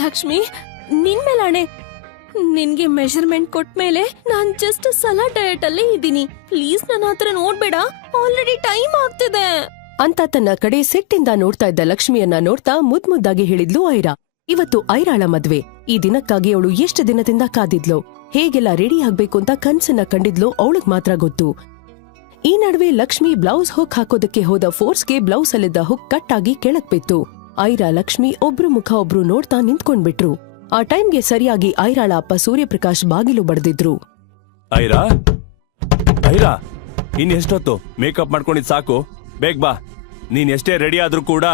ಲಕ್ಷ್ಮಿ, ನಿನ್ ಮೇಲಾಣೆ, ನಿನ್ಗೆ ಮೆಷರ್ಮೆಂಟ್ ಕೊಟ್ಮೇಲೆ ನಾನ್ ಜಸ್ಟ್ ಸಲಾಡ್ ಡಯಟ್ ಅಲ್ಲೇ ಇದ್ದೀನಿ. ಪ್ಲೀಸ್ ನನ್ನ ಹತ್ರ ನೋಡ್ಬೇಡ, ಆಲ್ರೆಡಿ ಟೈಮ್ ಆಗ್ತಿದೆ ಅಂತ ತನ್ನ ಕಡೆ ಸಿಟ್ಟಿಂದ ನೋಡ್ತಾ ಇದ್ದ ಲಕ್ಷ್ಮಿಯನ್ನ ನೋಡ್ತಾ ಮುದ್ದಾಗಿ ಹೇಳಿದ್ಲು ಐರಾ. ಇವತ್ತು ಐರಾಳ ಮದ್ವೆ. ಈ ದಿನಕ್ಕಾಗಿ ಅವಳು ಎಷ್ಟು ದಿನದಿಂದ ಕಾದಿದ್ಲು, ಹೇಗೆಲ್ಲ ರೆಡಿ ಆಗ್ಬೇಕು ಅಂತ ಕನ್ಸನ್ನ ಕಂಡಿದ್ಲು ಅವಳಿಗ್ ಮಾತ್ರ ಗೊತ್ತು. ಈ ನಡುವೆ ಲಕ್ಷ್ಮಿ ಬ್ಲೌಸ್ ಹುಕ್ ಹಾಕೋದಕ್ಕೆ ಹೋದ ಫೋರ್ಸ್ಗೆ ಬ್ಲೌಸ್ ಅಲ್ಲಿದ್ದ ಹುಕ್ ಕಟ್ ಆಗಿ ಕೆಳಕ್ ಬಿತ್ತು. ಐರಾ ಲಕ್ಷ್ಮಿ ಒಬ್ರು ಮುಖ ಒಬ್ರು ನೋಡ್ತಾ ನಿಂತ್ಕೊಂಡ್ಬಿಟ್ರು. ಆ ಟೈಮ್ಗೆ ಸರಿಯಾಗಿ ಐರಾಳ ಅಪ್ಪ ಸೂರ್ಯಪ್ರಕಾಶ್ ಬಾಗಿಲು ಬಡ್ದಿದ್ರು. ಐರಾ, ಐರಾ, ಇನ್ನೆಷ್ಟೊತ್ತು? ಮೇಕಪ್ ಮಾಡ್ಕೊಂಡಿದ್ ಸಾಕು, ಬೇಗ ಬಾ. ನೀನ್ ಎಷ್ಟೇ ರೆಡಿ ಆದ್ರೂ ಕೂಡ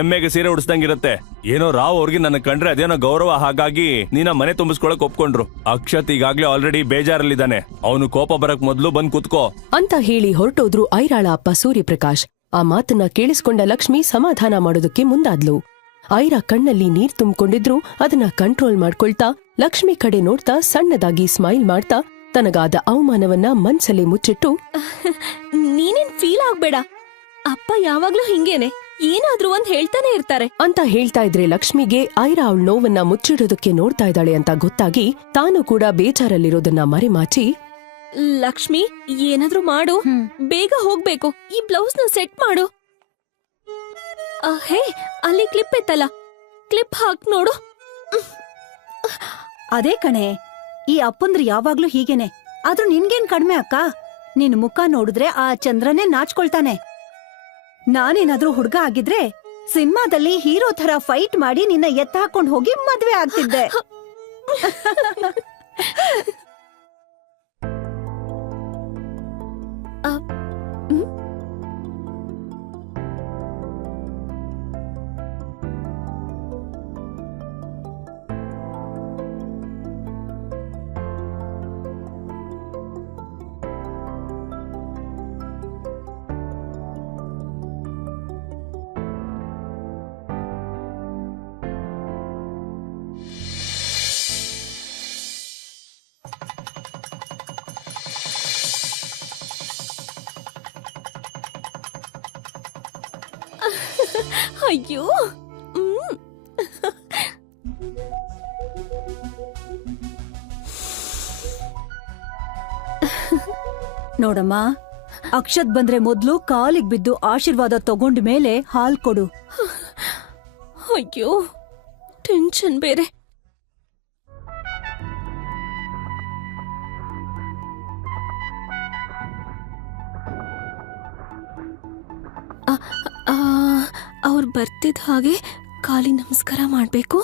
ಎಮ್ಮೆಗೆ ಸೀರೆ ಉಡಿಸ್ದಂಗಿರತ್ತೆ. ಏನೋ ರಾವ್ ಅವ್ರಿಗೆ ನನ್ನ ಕಂಡ್ರೆ ಅದೇನೋ ಗೌರವ, ಹಾಗಾಗಿ ನೀನ ಮನೆ ತುಂಬಿಸ್ಕೊಳಕ್ ಒಪ್ಕೊಂಡ್ರು. ಅಕ್ಷತ್ ಈಗಾಗ್ಲೇ ಆಲ್ರೆಡಿ ಬೇಜಾರಲ್ಲಿದ್ದಾನೆ, ಅವನು ಕೋಪ ಬರಕ್ ಮೊದ್ಲು ಬಂದ್ ಕುತ್ಕೋ ಅಂತ ಹೇಳಿ ಹೊರಟೋದ್ರು ಐರಾಳ ಅಪ್ಪ ಸೂರ್ಯಪ್ರಕಾಶ್. ಆ ಮಾತನ್ನ ಕೇಳಿಸ್ಕೊಂಡ ಲಕ್ಷ್ಮಿ ಸಮಾಧಾನ ಮಾಡೋದಕ್ಕೆ ಮುಂದಾದ್ಲು. ಐರಾ ಕಣ್ಣಲ್ಲಿ ನೀರ್ ತುಂಬಿಕೊಂಡಿದ್ರು ಅದನ್ನ ಕಂಟ್ರೋಲ್ ಮಾಡ್ಕೊಳ್ತಾ ಲಕ್ಷ್ಮಿ ಕಡೆ ನೋಡ್ತಾ ಸಣ್ಣದಾಗಿ ಸ್ಮೈಲ್ ಮಾಡ್ತಾ ತನಗಾದ ಅವಮಾನವನ್ನ ಮನ್ಸಲ್ಲಿ ಮುಚ್ಚಿಟ್ಟು, ನೀನೇನ್ ಫೀಲ್ ಆಗ್ಬೇಡ, ಅಪ್ಪ ಯಾವಾಗ್ಲೂ ಹಿಂಗೇನೆ, ಏನಾದ್ರೂ ಒಂದ್ ಹೇಳ್ತಾನೆ ಇರ್ತಾರೆ ಅಂತ ಹೇಳ್ತಾ ಇದ್ರೆ ಲಕ್ಷ್ಮಿಗೆ ಐರಾ ಅವಳ ನೋವನ್ನ ಮುಚ್ಚಿಡೋದಕ್ಕೆ ನೋಡ್ತಾ ಇದ್ದಾಳೆ ಅಂತ ಗೊತ್ತಾಗಿ ತಾನು ಕೂಡ ಬೇಜಾರಲ್ಲಿರೋದನ್ನ ಮರೆಮಾಚಿ, ಲಕ್ಷ್ಮಿ ಏನಾದ್ರೂ ಮಾಡು, ಬೇಗ ಹೋಗ್ಬೇಕು, ಈ ಬ್ಲೌಸ್ ನ ಸೆಟ್ ಮಾಡು. ಹೇ, ಅಲ್ಲಿ ಕ್ಲಿಪ್ ಎತ್ತಲ್ಲ, ಕ್ಲಿಪ್ ಹಾಕ್ ನೋಡು. ಅದೇ ಕಣೆ, ಈ ಅಪ್ಪಂದ್ರ ಯಾವಾಗ್ಲೂ ಹೀಗೇನೆ. ಆದ್ರೂ ನಿನ್ಗೇನ್ ಕಡಿಮೆ ಅಕ್ಕ? ನಿನ್ ಮುಖ ನೋಡಿದ್ರೆ ಆ ಚಂದ್ರನೇ ನಾಚ್ಕೊಳ್ತಾನೆ. ನಾನೇನಾದ್ರೂ ಹುಡ್ಗ ಆಗಿದ್ರೆ ಸಿನಿಮಾದಲ್ಲಿ ಹೀರೋ ತರ ಫೈಟ್ ಮಾಡಿ ನಿನ್ನ ಎತ್ತ ಹಾಕೊಂಡ್ ಹೋಗಿ ಮದ್ವೆ ಆಗ್ತಿದ್ದೆ. ಅಯ್ಯೋ, ನೋಡಮ್ಮ, ಅಕ್ಷತ್ ಬಂದ್ರೆ ಮೊದ್ಲು ಕಾಲಿಗ್ ಬಿದ್ದು ಆಶೀರ್ವಾದ ತಗೊಂಡ ಮೇಲೆ ಹಾಲ್ ಕೊಡು. ಅಯ್ಯೋ, ಟೆನ್ಷನ್ ಬೇರೆ. ಅವ್ರು ಬರ್ತಿದ್ದ ಹಾಗೆ ಕಾಲಿ ನಮಸ್ಕಾರ ಮಾಡ್ಬೇಕು.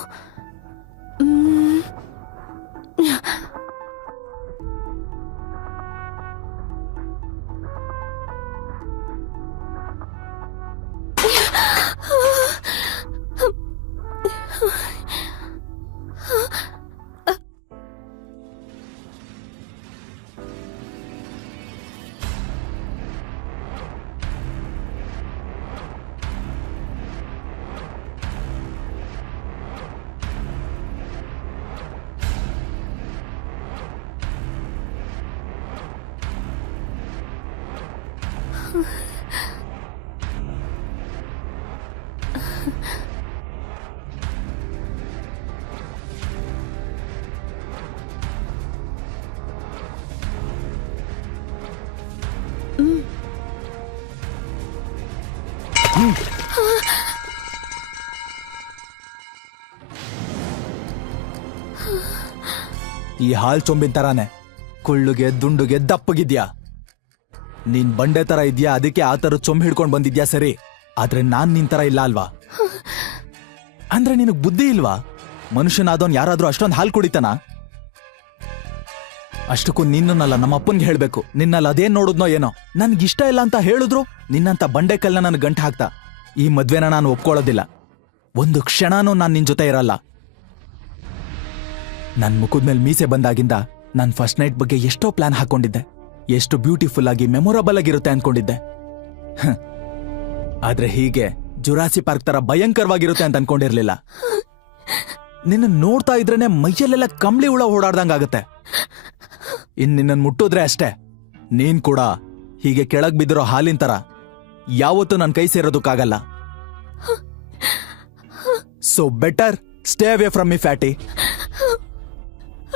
ಈ ಹಾಲ್ ಚೊಂಬಿನ ತರಾನೆ ಕುಳ್ಳುಗೆ ದುಂಡುಗೆ ದಪ್ಪಗಿದ್ಯಾ. ನೀನ್ ಬಂಡೆ ತರ ಇದ್ಯಾ, ಅದಕ್ಕೆ ಆ ತರ ಚೊಂಬ್ ಹಿಡ್ಕೊಂಡ್ ಬಂದಿದ್ಯಾ ಸರಿ. ಆದ್ರೆ ನಾನ್ ನಿನ್ ತರ ಇಲ್ಲ ಅಲ್ವಾ? ಅಂದ್ರೆ ನಿನಗ್ ಬುದ್ಧಿ ಇಲ್ವಾ? ಮನುಷ್ಯನಾದವನ್ ಯಾರಾದ್ರೂ ಅಷ್ಟೊಂದ್ ಹಾಲ್ ಕುಡಿತಾನ? ಅಷ್ಟಕ್ಕೂ ನಿನ್ನಲ್ಲ ನಮ್ಮ ಅಪ್ಪನ್ಗೆ ಹೇಳ್ಬೇಕು. ನಿನ್ನಲ್ಲಿ ಅದೇನ್ ನೋಡುದ್ನೋ ಏನೋ, ನನ್ಗಿಷ್ಟ ಇಲ್ಲ ಅಂತ ಹೇಳಿದ್ರು ನಿನ್ನಂತ ಬಂಡೆ ಕಲ್ನ ನನ್ ಗಂಟು ಹಾಕ್ತಾ. ಈ ಮದ್ವೆನ ನಾನು ಒಪ್ಕೊಳ್ಳೋದಿಲ್ಲ. ಒಂದು ಕ್ಷಣನೂ ನಾನ್ ನಿನ್ ಜೊತೆ ಇರಲ್ಲ. ನನ್ ಮುಖದ್ಮೇಲೆ ಮೀಸೆ ಬಂದಾಗಿಂದ ನಾನ್ ಫಸ್ಟ್ ನೈಟ್ ಬಗ್ಗೆ ಎಷ್ಟೋ ಪ್ಲಾನ್ ಹಾಕೊಂಡಿದ್ದೆ, ಎಷ್ಟು ಬ್ಯೂಟಿಫುಲ್ ಆಗಿ ಮೆಮೊರಬಲ್ ಆಗಿರುತ್ತೆ ಅನ್ಕೊಂಡಿದ್ದೆ. ಆದ್ರೆ ಹೀಗೆ ಜುರಾಸಿ ಪಾರ್ಕ್ ತರ ಭಯಂಕರವಾಗಿರುತ್ತೆ ಅಂತ ಅನ್ಕೊಂಡಿರ್ಲಿಲ್ಲ. ನಿನ್ನ ನೋಡ್ತಾ ಇದ್ರೇನೆ ಮೈಯಲ್ಲೆಲ್ಲ ಕಂಬಳಿ ಹುಳ ಓಡಾಡ್ದಂಗಾಗತ್ತೆ. ನಿನ್ನನ್ ಮುಟ್ಟಿದ್ರೆ ಅಷ್ಟೇ, ನೀನ್ ಕೂಡ ಹೀಗೆ ಕೆಳಗ್ ಬಿದ್ದಿರೋ ಹಾಲಿನ ತರ ಯಾವತ್ತೂ ನನ್ ಕೈ ಸೇರೋದಕ್ಕಾಗಲ್ಲ. So better stay away from me fatty.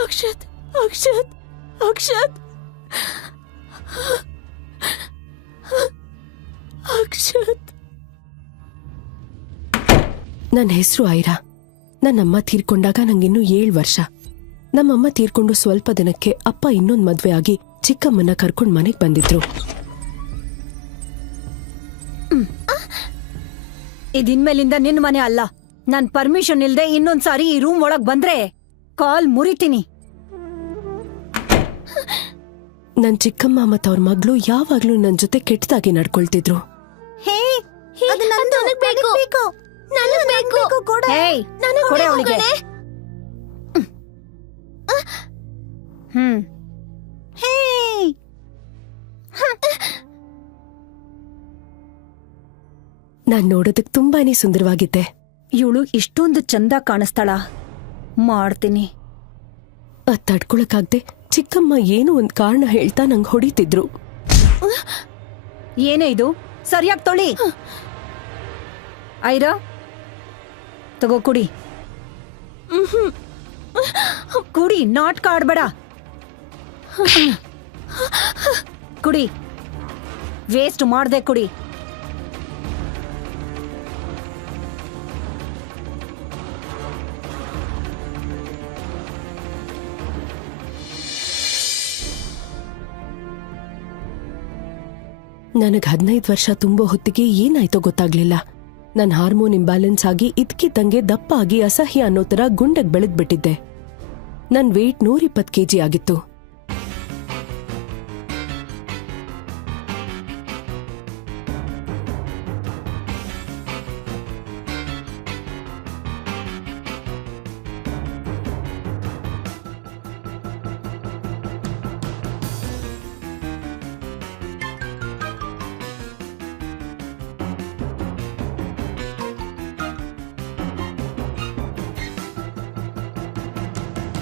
Akshat Akshat Akshat Akshat. ನನ್ನ ಹೆಸರು ಐರಾ. ನನ್ನಮ್ಮ ತೀರ್ಕೊಂಡಾಗ ನಂಗಿನ್ನೂ 7 ವರ್ಷ. ನಮ್ಮಮ್ಮ ತೀರ್ಕೊಂಡು ಸ್ವಲ್ಪ ದಿನಕ್ಕೆ ಅಪ್ಪ ಇನ್ನೊಂದು ಮದ್ವೆ ಆಗಿ ಚಿಕ್ಕಮ್ಮನ ಕರ್ಕೊಂಡ್ ಮನೆಗ್ ಬಂದಿದ್ರು. ಇದಿನ್ಮೇಲಿಂದ ನಿನ್ ಮನೆ ಅಲ್ಲ. ನಾನ್ ಪರ್ಮಿಷನ್ ಇಲ್ದೆ ಇನ್ನೊಂದ್ಸಾರಿ ಈ ರೂಮ್ ಒಳಗ್ ಬಂದ್ರೆ ಕಾಲ್ ಮುರಿತೀನಿ. ನನ್ ಚಿಕ್ಕಮ್ಮ ಮತ್ತ ಅವ್ರ ಮಗಳು ಯಾವಾಗ್ಲೂ ನನ್ ಜೊತೆ ಕೆಟ್ಟದಾಗಿ ನಡ್ಕೊಳ್ತಿದ್ರು. ಕೊಡೆ ಅವಳಿಗೆ. ನಾನ್ ನೋಡೋದಕ್ ತುಂಬಾನೇ ಸುಂದರವಾಗಿದ್ದೆ. ಇವಳು ಇಷ್ಟೊಂದು ಚಂದ ಕಾಣಿಸ್ತಾಳ. ಮಾಡ್ತೀನಿ. ಅದ್ ತಡ್ಕೊಳಕ್ಕಾಗ್ದೆ ಚಿಕ್ಕಮ್ಮ ಏನೋ ಒಂದ್ ಕಾರಣ ಹೇಳ್ತಾ ನಂಗ್ ಹೊಡಿತಿದ್ರು. ಏನೇ ಇದು? ಸರಿಯಾಗಿ ತೊಳಿ. ಐರಾ ತಗೋ ಕುಡಿ. ಕುಡಿ, ನಾಟಕ ಆಡ್ಬೇಡ. ಕುಡಿ, ವೇಸ್ಟ್ ಮಾಡ್ದೆ ಕುಡಿ. ನನಗ್ 15 ವರ್ಷ ತುಂಬೋ ಹೊತ್ತಿಗೆ ಏನಾಯ್ತೋ ಗೊತ್ತಾಗ್ಲಿಲ್ಲ. ನನ್ ಹಾರ್ಮೋನ್ ಇಂಬ್ಯಾಲೆನ್ಸ್ ಆಗಿ ಇದ್ಕಿದ್ದಂಗೆ ದಪ್ಪ ಆಗಿ ಅಸಹ್ಯ ಅನ್ನೋ ತರ ಗುಂಡಗ್ ಬೆಳೆದ್ಬಿಟ್ಟಿದ್ದೆ. ನನ್ ವೇಟ್ 120 kg ಆಗಿತ್ತು.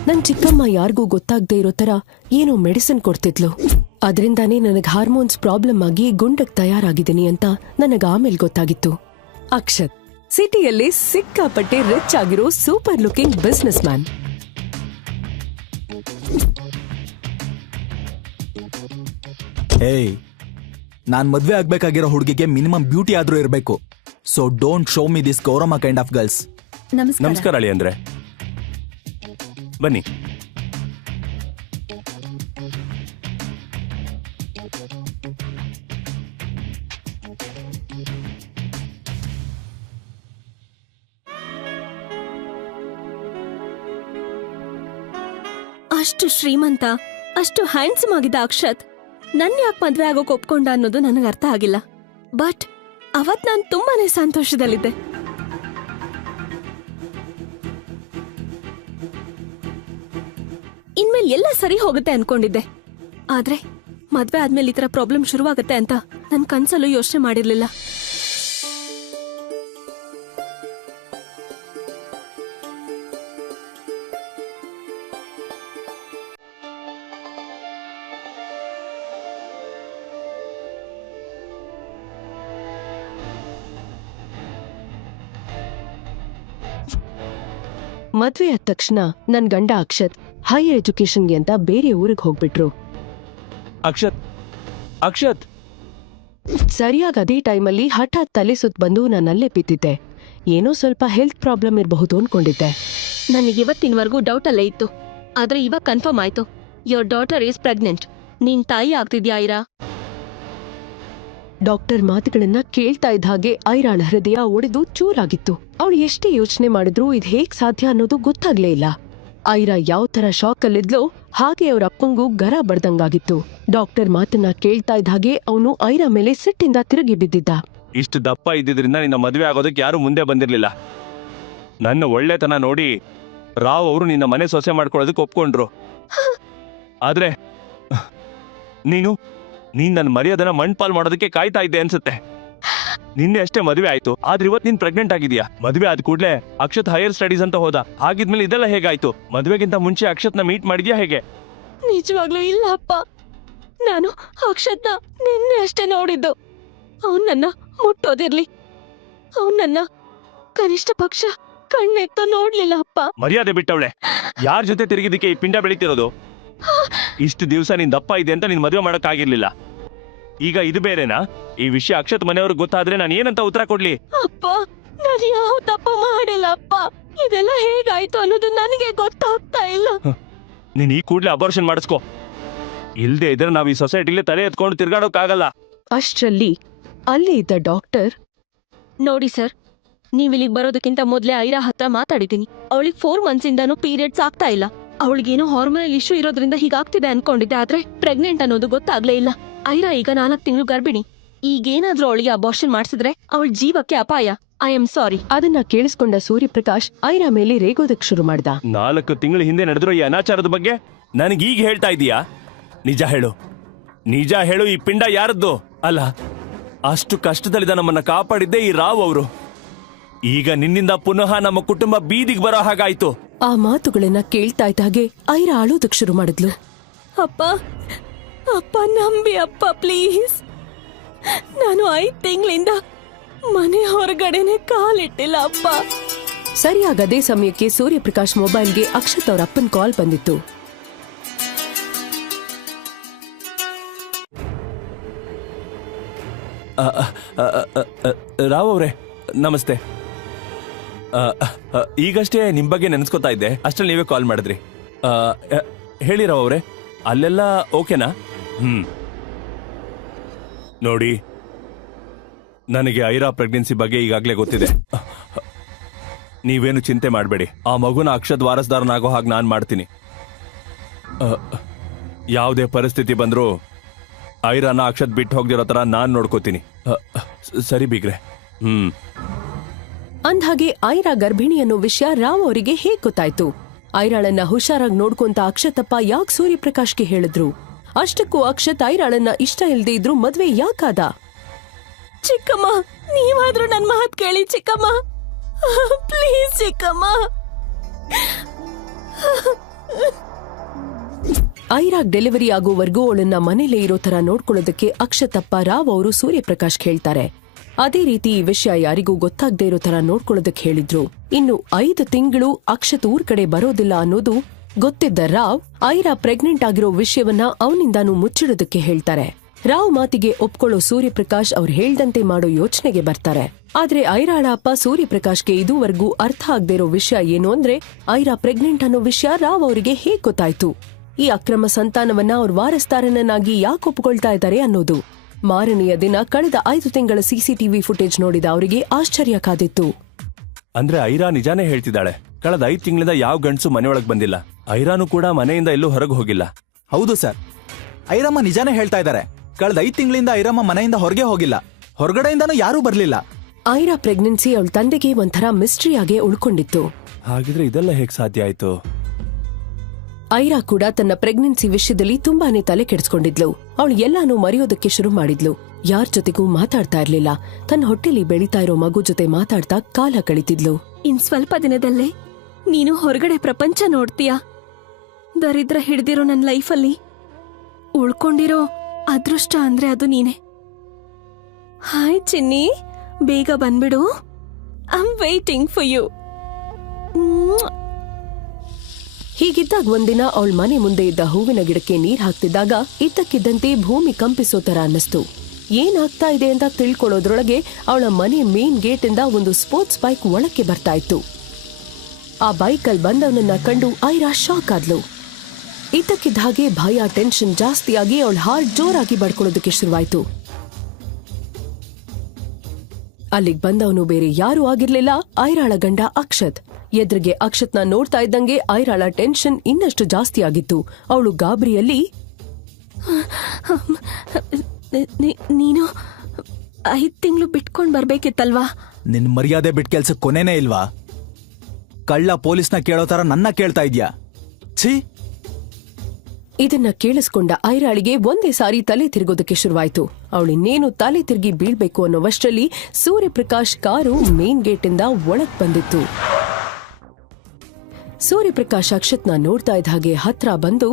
ನನ್ ಚಿಕ್ಕಮ್ಮ ಯಾರಿಗೂ ಗೊತ್ತಾಗ್ದೇ ಇರೋ ತರ ಏನೋ ಮೆಡಿಸಿನ್ ಕೊಡ್ತಿದ್ಲು. ಅದ್ರಿಂದಾನೇ ನನಗ್ ಹಾರ್ಮೋನ್ಸ್ ಪ್ರಾಬ್ಲಮ್ ಆಗಿ ಗುಂಡಕ್ ತಯಾರಾಗಿದ್ದೀನಿ ಅಂತ ನನಗ್ ಆಮೇಲೆ ಗೊತ್ತಾಗಿತ್ತು. ಅಕ್ಷತ್ ಸಿಟಿಯಲ್ಲಿ ಸಿಕ್ಕಾಪಟ್ಟೆ ರಿಚ್ ಆಗಿರೋ ಸೂಪರ್ ಲುಕಿಂಗ್ ಬಿಸ್ನೆಸ್ ಮ್ಯಾನ್. ಏಯ್, ನಾನ್ ಮದ್ವೆ ಆಗ್ಬೇಕಾಗಿರೋ ಹುಡುಗಿಗೆ ಮಿನಿಮಮ್ ಬ್ಯೂಟಿ ಆದ್ರೂ ಇರ್ಬೇಕು. So don't show me this Gouramma kind of girls. ನಮಸ್ಕಾರ ಅಳಿ ಅಂದ್ರೆ. ಬನ್ನಿ. ಅಷ್ಟು ಶ್ರೀಮಂತ, ಅಷ್ಟು ಹ್ಯಾಂಡ್ಸಮ್ ಆಗಿದ್ದ ಅಕ್ಷತ್ ನನ್ ಯಾಕೆ ಮದ್ವೆ ಆಗೋಕ್ ಒಪ್ಕೊಂಡ ಅನ್ನೋದು ನನಗೆ ಅರ್ಥ ಆಗಿಲ್ಲ. ಬಟ್ ಅವತ್ ನಾನ್ ತುಂಬಾನೇ ಸಂತೋಷದಲ್ಲಿದ್ದೆ. ಇನ್ಮೇಲೆ ಎಲ್ಲ ಸರಿ ಹೋಗುತ್ತೆ ಅನ್ಕೊಂಡಿದ್ದೆ. ಆದ್ರೆ ಮದ್ವೆ ಆದ್ಮೇಲೆ ಈ ತರ ಪ್ರಾಬ್ಲಮ್ ಶುರುವಾಗತ್ತೆ ಅಂತ ನನ್ ಕನ್ಸಲ್ಲೂ ಯೋಚನೆ ಮಾಡಿರ್ಲಿಲ್ಲ. ಮದ್ವೆ ಆದ ತಕ್ಷಣ ನನ್ ಗಂಡ ಅಕ್ಷತ್ ಹೈಯರ್ ಎಜುಕೇಶನ್ಗೆ ಅಂತ ಬೇರೆ ಊರಿಗೆ ಹೋಗ್ಬಿಟ್ರು. ಅಕ್ಷತ್ ಅಕ್ಷತ್ ಸರಿಯಾಗಿ ಅದೇ ಟೈಮಲ್ಲಿ ಹಠಾತ್ ತಲೆ ಸುತ್ತ ಬಂದು ನಾನಲ್ಲೇ ಬಿದ್ದಿದ್ದೆ. ಏನೋ ಸ್ವಲ್ಪ ಹೆಲ್ತ್ ಪ್ರಾಬ್ಲಮ್ ಇರಬಹುದು ಅನ್ಕೊಂಡಿದ್ದೆ. ನನಗೆ ಇವತ್ತಿನವರೆಗೂ ಡೌಟ್ ಅಲ್ಲೇ ಇತ್ತು. ಆದ್ರೆ ಇವಾಗ ಕನ್ಫರ್ಮ್ ಆಯ್ತು. Your daughter is pregnant. ನೀನ್ ತಾಯಿ ಆಗ್ತಿದ್ಯಾ ಐರಾ? ಡಾಕ್ಟರ್ ಮಾತುಗಳನ್ನ ಕೇಳ್ತಾ ಇದ್ದ ಹಾಗೆ ಐರಾಳ ಹೃದಯ ಒಡೆದು ಚೂರಾಗಿತ್ತು. ಅವಳು ಎಷ್ಟೇ ಯೋಚನೆ ಮಾಡಿದ್ರೂ ಇದು ಹೇಗ್ ಸಾಧ್ಯ ಅನ್ನೋದು ಗೊತ್ತಾಗ್ಲೇ ಇಲ್ಲ. ಐರಾ ಯಾವ ತರ ಶಾಕ್ ಅಲ್ಲಿದ್ಲೋ ಹಾಗೆ ಅವ್ರ ಅಪ್ಪಂಗೂ ಗರ ಬಡ್ದಂಗಾಗಿತ್ತು. ಡಾಕ್ಟರ್ ಮಾತನ್ನ ಕೇಳ್ತಾ ಇದ್ದ ಹಾಗೆ ಅವನು ಐರಾ ಮೇಲೆ ಸಿಟ್ಟಿಂದ ತಿರುಗಿ ಬಿದ್ದಿದ್ದ. ಇಷ್ಟು ದಪ್ಪ ಇದ್ದಿದ್ರಿಂದ ನಿನ್ನ ಮದುವೆ ಆಗೋದಕ್ಕೆ ಯಾರು ಮುಂದೆ ಬಂದಿರ್ಲಿಲ್ಲ. ನನ್ನ ಒಳ್ಳೆತನ ನೋಡಿ ರಾವ್ ಅವರು ನಿನ್ನ ಮನೆ ಸೊಸೆ ಮಾಡ್ಕೊಳ್ಳೋದಕ್ಕೆ ಒಪ್ಕೊಂಡ್ರು. ಆದ್ರೆ ನೀನ್ ನನ್ನ ಮರ್ಯಾದನ ಮಣ್ಪಾಲ್ ಮಾಡೋದಕ್ಕೆ ಕಾಯ್ತಾ ಇದ್ದೆ ಅನ್ಸುತ್ತೆ. ನಿನ್ನೆ ಅಷ್ಟೇ ಮದುವೆ ಆಯ್ತು, ಆದ್ರೆ ಇವತ್ ನೀನ್ ಪ್ರೆಗ್ನೆಂಟ್ ಆಗಿದ್ಯಾ. ಮದುವೆ ಆದ ಕೂಡ್ಲೆ ಅಕ್ಷತ್ ಹೈಯರ್ ಸ್ಟಡೀಸ್ ಅಂತ ಹೋದ. ಹಾಗಿದ್ಮೇಲೆ ಇದೆಲ್ಲ ಹೇಗಾಯ್ತು? ಮದುವೆಗಿಂತ ಮುಂಚೆ ಅಕ್ಷತ್ನ ಮೀಟ್ ಮಾಡಿದ್ಯಾ ಹೇಗೆ? ನಿಜವಾಗ್ಲೂ ಇಲ್ಲ ಅಪ್ಪ. ನಾನು ಅಕ್ಷತ್ನ ನಿನ್ನೆ ಅಷ್ಟೇ ನೋಡಿದ್ದು. ಅವನ್ ನನ್ನ ಮುಟ್ಟೋದಿರ್ಲಿ, ಅವನ್ ನನ್ನ ಕನಿಷ್ಠ ಪಕ್ಷ ಕಣ್ಣೆತ್ತ ನೋಡ್ಲಿಲ್ಲ ಅಪ್ಪ. ಮರ್ಯಾದೆ ಬಿಟ್ಟವಳೆ. ಯಾರ ಜೊತೆ ತಿರುಗಿದಕ್ಕೆ ಈ ಪಿಂಡ ಬೆಳೀತಿರೋದು? ಇಷ್ಟು ದಿವಸ ನಿನ್ ದಪ್ಪ ಇದೆ ಅಂತ ನಿನ್ ಮದುವೆ ಮಾಡಕ್ ಆಗಿರ್ಲಿಲ್ಲ. ಈಗ ಇದು ಬೇರೆನಾ? ಈ ವಿಷಯ ಅಕ್ಷತ್ ಮನೆಯವ್ರಿಗೆ ಗೊತ್ತಾದ್ರೆ ನಾನು ಏನಂತ ಉತ್ತರ ಕೊಡ್ಲಿ? ಅಪ್ಪ, ನಾನು ಯಾವ ತಪ್ಪು ಮಾಡಿಲ್ಲ ಅಪ್ಪ. ಇದೆಲ್ಲ ಹೇಗಾಯ್ತು ಅನ್ನೋದು ನನಗೆ ಗೊತ್ತಾಗ್ತಾ ಇಲ್ಲ. ನೀನ್ ಈ ಕೂಡ್ಲೆ ಅಬಾರ್ಷನ್ ಮಾಡಿಸ್ಕೋ. ಇಲ್ದೇ ಇದ್ರೆ ನಾವ್ ಈ ಸೊಸೈಟಿಲಿ ತಲೆ ಎತ್ಕೊಂಡು ತಿರ್ಗಾಡೋಕ್ಕಾಗಲ್ಲ. ಅಷ್ಟರಲ್ಲಿ ಅಲ್ಲಿ ಇದ್ದ ಡಾಕ್ಟರ್, ನೋಡಿ ಸರ್, ನೀವ್ ಇಲ್ಲಿಗೆ ಬರೋದಕ್ಕಿಂತ ಮೊದ್ಲೇ ಐರಾ ಹತ್ರ ಮಾತಾಡಿದ್ದೀನಿ. ಅವಳಿಗೆ 4 months ಇಂದಾನು ಪೀರಿಯಡ್ಸ್ ಆಗ್ತಾ ಇಲ್ಲ. ಅವಳಿಗೇನೋ ಹಾರ್ಮೋನಲ್ ಇಶ್ಯೂ ಇರೋದ್ರಿಂದ ಹೀಗಾಗ್ತಿದೆ ಅನ್ಕೊಂಡಿದ್ದೆ, ಆದ್ರೆ ಪ್ರೆಗ್ನೆಂಟ್ ಅನ್ನೋದು ಗೊತ್ತಾಗ್ಲೇ ಇಲ್ಲ. ಐರಾ ಈಗ 4 ತಿಂಗಳು ಗರ್ಭಿಣಿ. ಈಗೇನಾದ್ರೂ ಅವಳಿಗೆ ಅಬಾರ್ಷನ್ ಮಾಡಿಸಿದ್ರೆ ಅವಳ ಜೀವಕ್ಕೆ ಅಪಾಯ. I am sorry. ಅದನ್ನ ಕೇಳಿಸ್ಕೊಂಡ ಸೂರ್ಯಪ್ರಕಾಶ್ ಐರಾ ಮೇಲೆ ರೇಗೋದಕ್ ಶುರು ಮಾಡ್ದ. 4 ತಿಂಗಳ ಹಿಂದೆ ನಡೆದಿರೋ ಈ ಅನಾಚಾರದ ಬಗ್ಗೆ ನನಗೀಗ ಹೇಳ್ತಾ ಇದೀಯಾ? ನಿಜ ಹೇಳು, ನಿಜ ಹೇಳು, ಈ ಪಿಂಡ ಯಾರದ್ದು? ಅಲ್ಲ, ಅಷ್ಟು ಕಷ್ಟದಲ್ಲಿದ್ದ ನಮ್ಮನ್ನ ಕಾಪಾಡಿದ್ದೆ ಈ ರಾವ್ ಅವರು. ಈಗ ನಿನ್ನಿಂದ ಪುನಃ ನಮ್ಮ ಕುಟುಂಬ ಬೀದಿಗೆ ಬರೋ ಹಾಗಾಯ್ತು. ಆ ಮಾತುಗಳನ್ನ ಕೇಳ್ತಾ ಇದ್ದ ಹಾಗೆ ಐರಾ ಅಳೋದಕ್ ಶುರು ಮಾಡಿದ್ಲು. ಅಪ್ಪ, ಅಪ್ಪ ನಂಬಿ ಅಪ್ಪ ಪ್ಲೀಸ್. ನಾನು 5 ತಿಂಗಳಿಂದ ಮನೆ ಹೊರಗಡೆನೆ ಕಾಲಿಟ್ಟಿಲ್ಲ ಅಪ್ಪ. ಸರಿಯಾಗಿ ಅದೇ ಸಮಯಕ್ಕೆ ಸೂರ್ಯಪ್ರಕಾಶ್ ಮೊಬೈಲ್ಗೆ ಅಕ್ಷತ್ ಅವ್ರ ಅಪ್ಪನ್ ಕಾಲ್ ಬಂದಿತ್ತು. ರಾವ್ ಅವ್ರೆ, ನಮಸ್ತೆ. ಈಗಷ್ಟೇ ನಿಮ್ ಬಗ್ಗೆ ನೆನೆಸ್ಕೊತಾ ಇದ್ದೆ, ಅಷ್ಟ್ರಲ್ಲಿ ನೀವೇ ಕಾಲ್ ಮಾಡಿದ್ರಿ. ಹೇಳಿ ರಾವ್ ಅವ್ರೆ, ಅಲ್ಲೆಲ್ಲ ಓಕೆನಾ? ನೋಡಿ, ನನಗೆ ಐರಾ ಪ್ರೆಗ್ನೆನ್ಸಿ ಬಗ್ಗೆ ಈಗಾಗಲೇ ಗೊತ್ತಿದೆ. ನೀವೇನು ಚಿಂತೆ ಮಾಡಬೇಡಿ. ಆ ಮಗುನ ಅಕ್ಷತ್ ವಾರಸ್ದಾರನಾಗೋ ಹಾಗೆ ನಾನು ಮಾಡ್ತೀನಿ. ಯಾವುದೇ ಪರಿಸ್ಥಿತಿ ಬಂದರೂ ಐರಾನ ಅಕ್ಷತ್ ಬಿಟ್ಟು ಹೋಗ್ದಿರೋ ತರ ನಾನ್ ನೋಡ್ಕೋತೀನಿ. ಸರಿ ಬೀಗ್ರೆ. ಅಂದ್ಹಾಗೆ ಐರಾ ಗರ್ಭಿಣಿ ಅನ್ನೋ ವಿಷಯ ರಾವ್ ಅವರಿಗೆ ಹೇಗ್ ಗೊತ್ತಾಯ್ತು? ಐರಾಳನ್ನ ಹುಷಾರಾಗಿ ನೋಡ್ಕೊಂತ ಅಕ್ಷತಪ್ಪ ಯಾಕೆ ಸೂರ್ಯಪ್ರಕಾಶ್ಗೆ ಹೇಳಿದ್ರು? ಅಷ್ಟಕ್ಕೂ ಅಕ್ಷತ್ ಐರಾಳನ್ನ ಇಷ್ಟ ಇಲ್ದೇ ಇದ್ರು ಮದ್ವೆ ಯಾಕಾದ? ಚಿಕ್ಕಮ್ಮ, ನೀವಾದ್ರೂ ನನ್ ಮಾತ್ ಕೇಳಿ ಚಿಕ್ಕಮ್ಮ, ಪ್ಲೀಸ್ ಚಿಕ್ಕಮ್ಮ. ಐರಾಗ್ ಡೆಲಿವರಿ ಆಗೋವರೆಗೂ ಅವಳನ್ನ ಮನೇಲೇ ಇರೋ ತರ ನೋಡ್ಕೊಳ್ಳೋದಕ್ಕೆ ಅಕ್ಷತಪ್ಪ ರಾವ್ ಅವರು ಸೂರ್ಯಪ್ರಕಾಶ್ ಹೇಳ್ತಾರೆ. ಅದೇ ರೀತಿ ಈ ವಿಷಯ ಯಾರಿಗೂ ಗೊತ್ತಾಗದೇ ಇರೋ ತರ ನೋಡ್ಕೊಳ್ಳೋದಕ್ಕೆ ಹೇಳಿದ್ರು. ಇನ್ನು 5 ತಿಂಗಳು ಅಕ್ಷತ್ ಊರ್ ಕಡೆ ಬರೋದಿಲ್ಲ ಅನ್ನೋದು ಗೊತ್ತಿದ್ದ ರಾವ್ ಐರಾ ಪ್ರೆಗ್ನೆಂಟ್ ಆಗಿರೋ ವಿಷಯವನ್ನ ಅವನಿಂದಾನು ಮುಚ್ಚಿಡೋದಕ್ಕೆ ಹೇಳ್ತಾರೆ. ರಾವ್ ಮಾತಿಗೆ ಒಪ್ಕೊಳ್ಳೋ ಸೂರ್ಯಪ್ರಕಾಶ್ ಅವ್ರು ಹೇಳ್ದಂತೆ ಮಾಡೋ ಯೋಚನೆಗೆ ಬರ್ತಾರೆ. ಆದ್ರೆ ಐರಾಳ ಅಪ್ಪ ಸೂರ್ಯಪ್ರಕಾಶ್ಗೆ ಇದುವರೆಗೂ ಅರ್ಥ ಆಗದೆ ಇರೋ ವಿಷಯ ಏನು ಅಂದ್ರೆ, ಐರಾ ಪ್ರೆಗ್ನೆಂಟ್ ಅನ್ನೋ ವಿಷಯ ರಾವ್ ಅವರಿಗೆ ಹೇಗ್ ಗೊತ್ತಾಯ್ತು? ಈ ಅಕ್ರಮ ಸಂತಾನವನ್ನ ಅವ್ರ ವಾರಸ್ದಾರನನ್ನಾಗಿ ಯಾಕೆ ಒಪ್ಕೊಳ್ತಾ ಇದ್ದಾರೆ ಅನ್ನೋದು. ಮಾರನೆಯ ದಿನ ಕಳೆದ 5 ತಿಂಗಳ CCTV ಫುಟೇಜ್ ನೋಡಿದ ಅವರಿಗೆ ಆಶ್ಚರ್ಯ ಕಾದಿತ್ತು. ಅಂದ್ರೆ ಐರಾ ನಿಜಾನೇ ಹೇಳ್ತಿದ್ದಾಳೆ. ಕಳೆದ 5 ತಿಂಗಳಿಂದ ಯಾವ ಗಂಡಸು ಮನೆಯೊಳಗೆ ಬಂದಿಲ್ಲ. ಐರಾನು ಕೂಡ ಮನೆಯಿಂದ ಎಲ್ಲೂ ಹೊರಗೆ ಹೋಗಿಲ್ಲ. ಹೌದು ಸರ್, ಐರಮ್ಮ ನಿಜಾನೇ ಹೇಳ್ತಾ ಇದ್ದಾರೆ. ಕಳೆದ 5 ತಿಂಗಳಿಂದ ಐರಮ್ಮ ಮನೆಯಿಂದ ಹೊರಗೆ ಹೋಗಿಲ್ಲ, ಹೊರಗಡೆಯಿಂದಾನು ಯಾರೂ ಬರ್ಲಿಲ್ಲ. ಐರಾ ಪ್ರೆಗ್ನೆನ್ಸಿ ಅವಳ ತಂದೆಗೆ ಒಂಥರ ಮಿಸ್ಟ್ರಿಯಾಗೆ ಉಳ್ಕೊಂಡಿತ್ತು. ಹಾಗಿದ್ರೆ ಇದೆಲ್ಲ ಹೇಗ್ ಸಾಧ್ಯ ಆಯ್ತು? ಐರಾ ಕೂಡ ತನ್ನ ಪ್ರೆಗ್ನೆನ್ಸಿ ವಿಷಯದಲ್ಲಿ ತುಂಬಾನೇ ತಲೆ ಕೆಡಿಸ್ಕೊಂಡಿದ್ಲು. ಅವಳು ಎಲ್ಲಾನು ಮರೆಯೋದಕ್ಕೆ ಶುರು ಮಾಡಿದ್ಲು. ಯಾರ್ ಜೊತೆಗೂ ಮಾತಾಡ್ತಾ ಇರ್ಲಿಲ್ಲ. ತನ್ನ ಹೊಟ್ಟೆಲಿ ಬೆಳೀತಾ ಇರೋ ಮಗು ಜೊತೆ ಮಾತಾಡ್ತಾ ಕಾಲ ಕಳೀತಿದ್ಲು. ಇನ್ ಸ್ವಲ್ಪ ದಿನದಲ್ಲೇ ನೀನು ಹೊರಗಡೆ ಪ್ರಪಂಚ ನೋಡ್ತೀಯ. ದರಿದ್ರ ಹಿಡ್ದಿರೋ ನನ್ನ ಲೈಫಲ್ಲಿ ಉಳ್ಕೊಂಡಿರೋ ಅದೃಷ್ಟ ಅಂದ್ರೆ ಅದು ನೀನೆ. ಹಾಯ್ ಚಿನ್ನಿ, ಬೇಗ ಬಂದ್ಬಿಡು. I am waiting for you. ಹೀಗಿದ್ದಾಗ ಒಂದಿನ ಅವಳ ಮನೆ ಮುಂದೆ ಇದ್ದ ಹೂವಿನ ಗಿಡಕ್ಕೆ ನೀರ್ ಹಾಕ್ತಿದ್ದಾಗ ಇದ್ದಕ್ಕಿದ್ದಂತೆ ಭೂಮಿ ಕಂಪಿಸೋ ತರ ಅನ್ನಿಸ್ತು. ಏನಾಗ್ತಾ ಇದೆ ಅಂತ ತಿಳ್ಕೊಳ್ಳೋದ್ರೊಳಗೆ ಅವಳ ಮನೆ ಮೇನ್ ಗೇಟ್ ಇಂದ ಒಂದು ಸ್ಪೋರ್ಟ್ಸ್ ಬೈಕ್ ಒಳಕ್ಕೆ ಬರ್ತಾ ಇತ್ತು. ಆ ಬೈಕಲ್ಲಿ ಬಂದವನನ್ನ ಕಂಡು ಐರಾ ಶಾಕ್ ಆದ್ಲು. ಇದ್ದಕ್ಕಿದ್ದ ಹಾಗೆ ಭಯ, ಟೆನ್ಷನ್ ಜಾಸ್ತಿಯಾಗಿ ಅವಳ ಹಾರ್ಟ್ ಜೋರಾಗಿ ಬಡ್ಕೊಳ್ಳೋದಕ್ಕೆ ಶುರುವಾಯ್ತು. ಅಲ್ಲಿಗೆ ಬಂದವನು ಬೇರೆ ಯಾರೂ ಆಗಿರ್ಲಿಲ್ಲ, ಐರಾಳ ಗಂಡ ಅಕ್ಷತ್. ಎದುರಿಗೆ ಅಕ್ಷತ್ನ ನೋಡ್ತಾ ಇದ್ದಂಗೆ ಐರಾಳ ಟೆನ್ಷನ್ ಇನ್ನಷ್ಟು ಜಾಸ್ತಿ ಆಗಿತ್ತು. ಅವಳು ಗಾಬರಿಯಲ್ಲಿ, ನೀನು 5 ತಿಂಗಳು ಬಿಟ್ಕೊಂಡ್ ಬರ್ಬೇಕಿತ್ತಲ್ವಾ? ನಿನ್ ಮರ್ಯಾದೆ ಬಿಟ್ ಕೆಲ್ಸಕ್ಕೆ ಕೊನೆನೇ ಇಲ್ವಾ? ಕಳ್ಳ ಪೊಲೀಸ್ನ ಕೇಳೋ ತರ ನನ್ನ ಕೇಳ್ತಾ ಇದ್ಯಾ? ಛೀ! ಇದನ್ನ ಕೇಳಿಸ್ಕೊಂಡ ಐರಾಳಿಗೆ ಒಂದೇ ಸಾರಿ ತಲೆ ತಿರುಗೋದಕ್ಕೆ ಶುರುವಾಯ್ತು. ಅವಳಿನ್ನೇನು ತಲೆ ತಿರುಗಿ ಬೀಳ್ಬೇಕು ಅನ್ನೋವಷ್ಟರಲ್ಲಿ ಸೂರ್ಯಪ್ರಕಾಶ್ ಕಾರು ಮೇನ್ ಗೇಟಿಂದ ಒಳಗ್ ಬಂದಿತ್ತು. ಸೂರ್ಯಪ್ರಕಾಶ್ ಅಕ್ಷತ್ನ ನೋಡ್ತಾ ಇದ್ದ ಹಾಗೆ ಹತ್ರ ಬಂದು,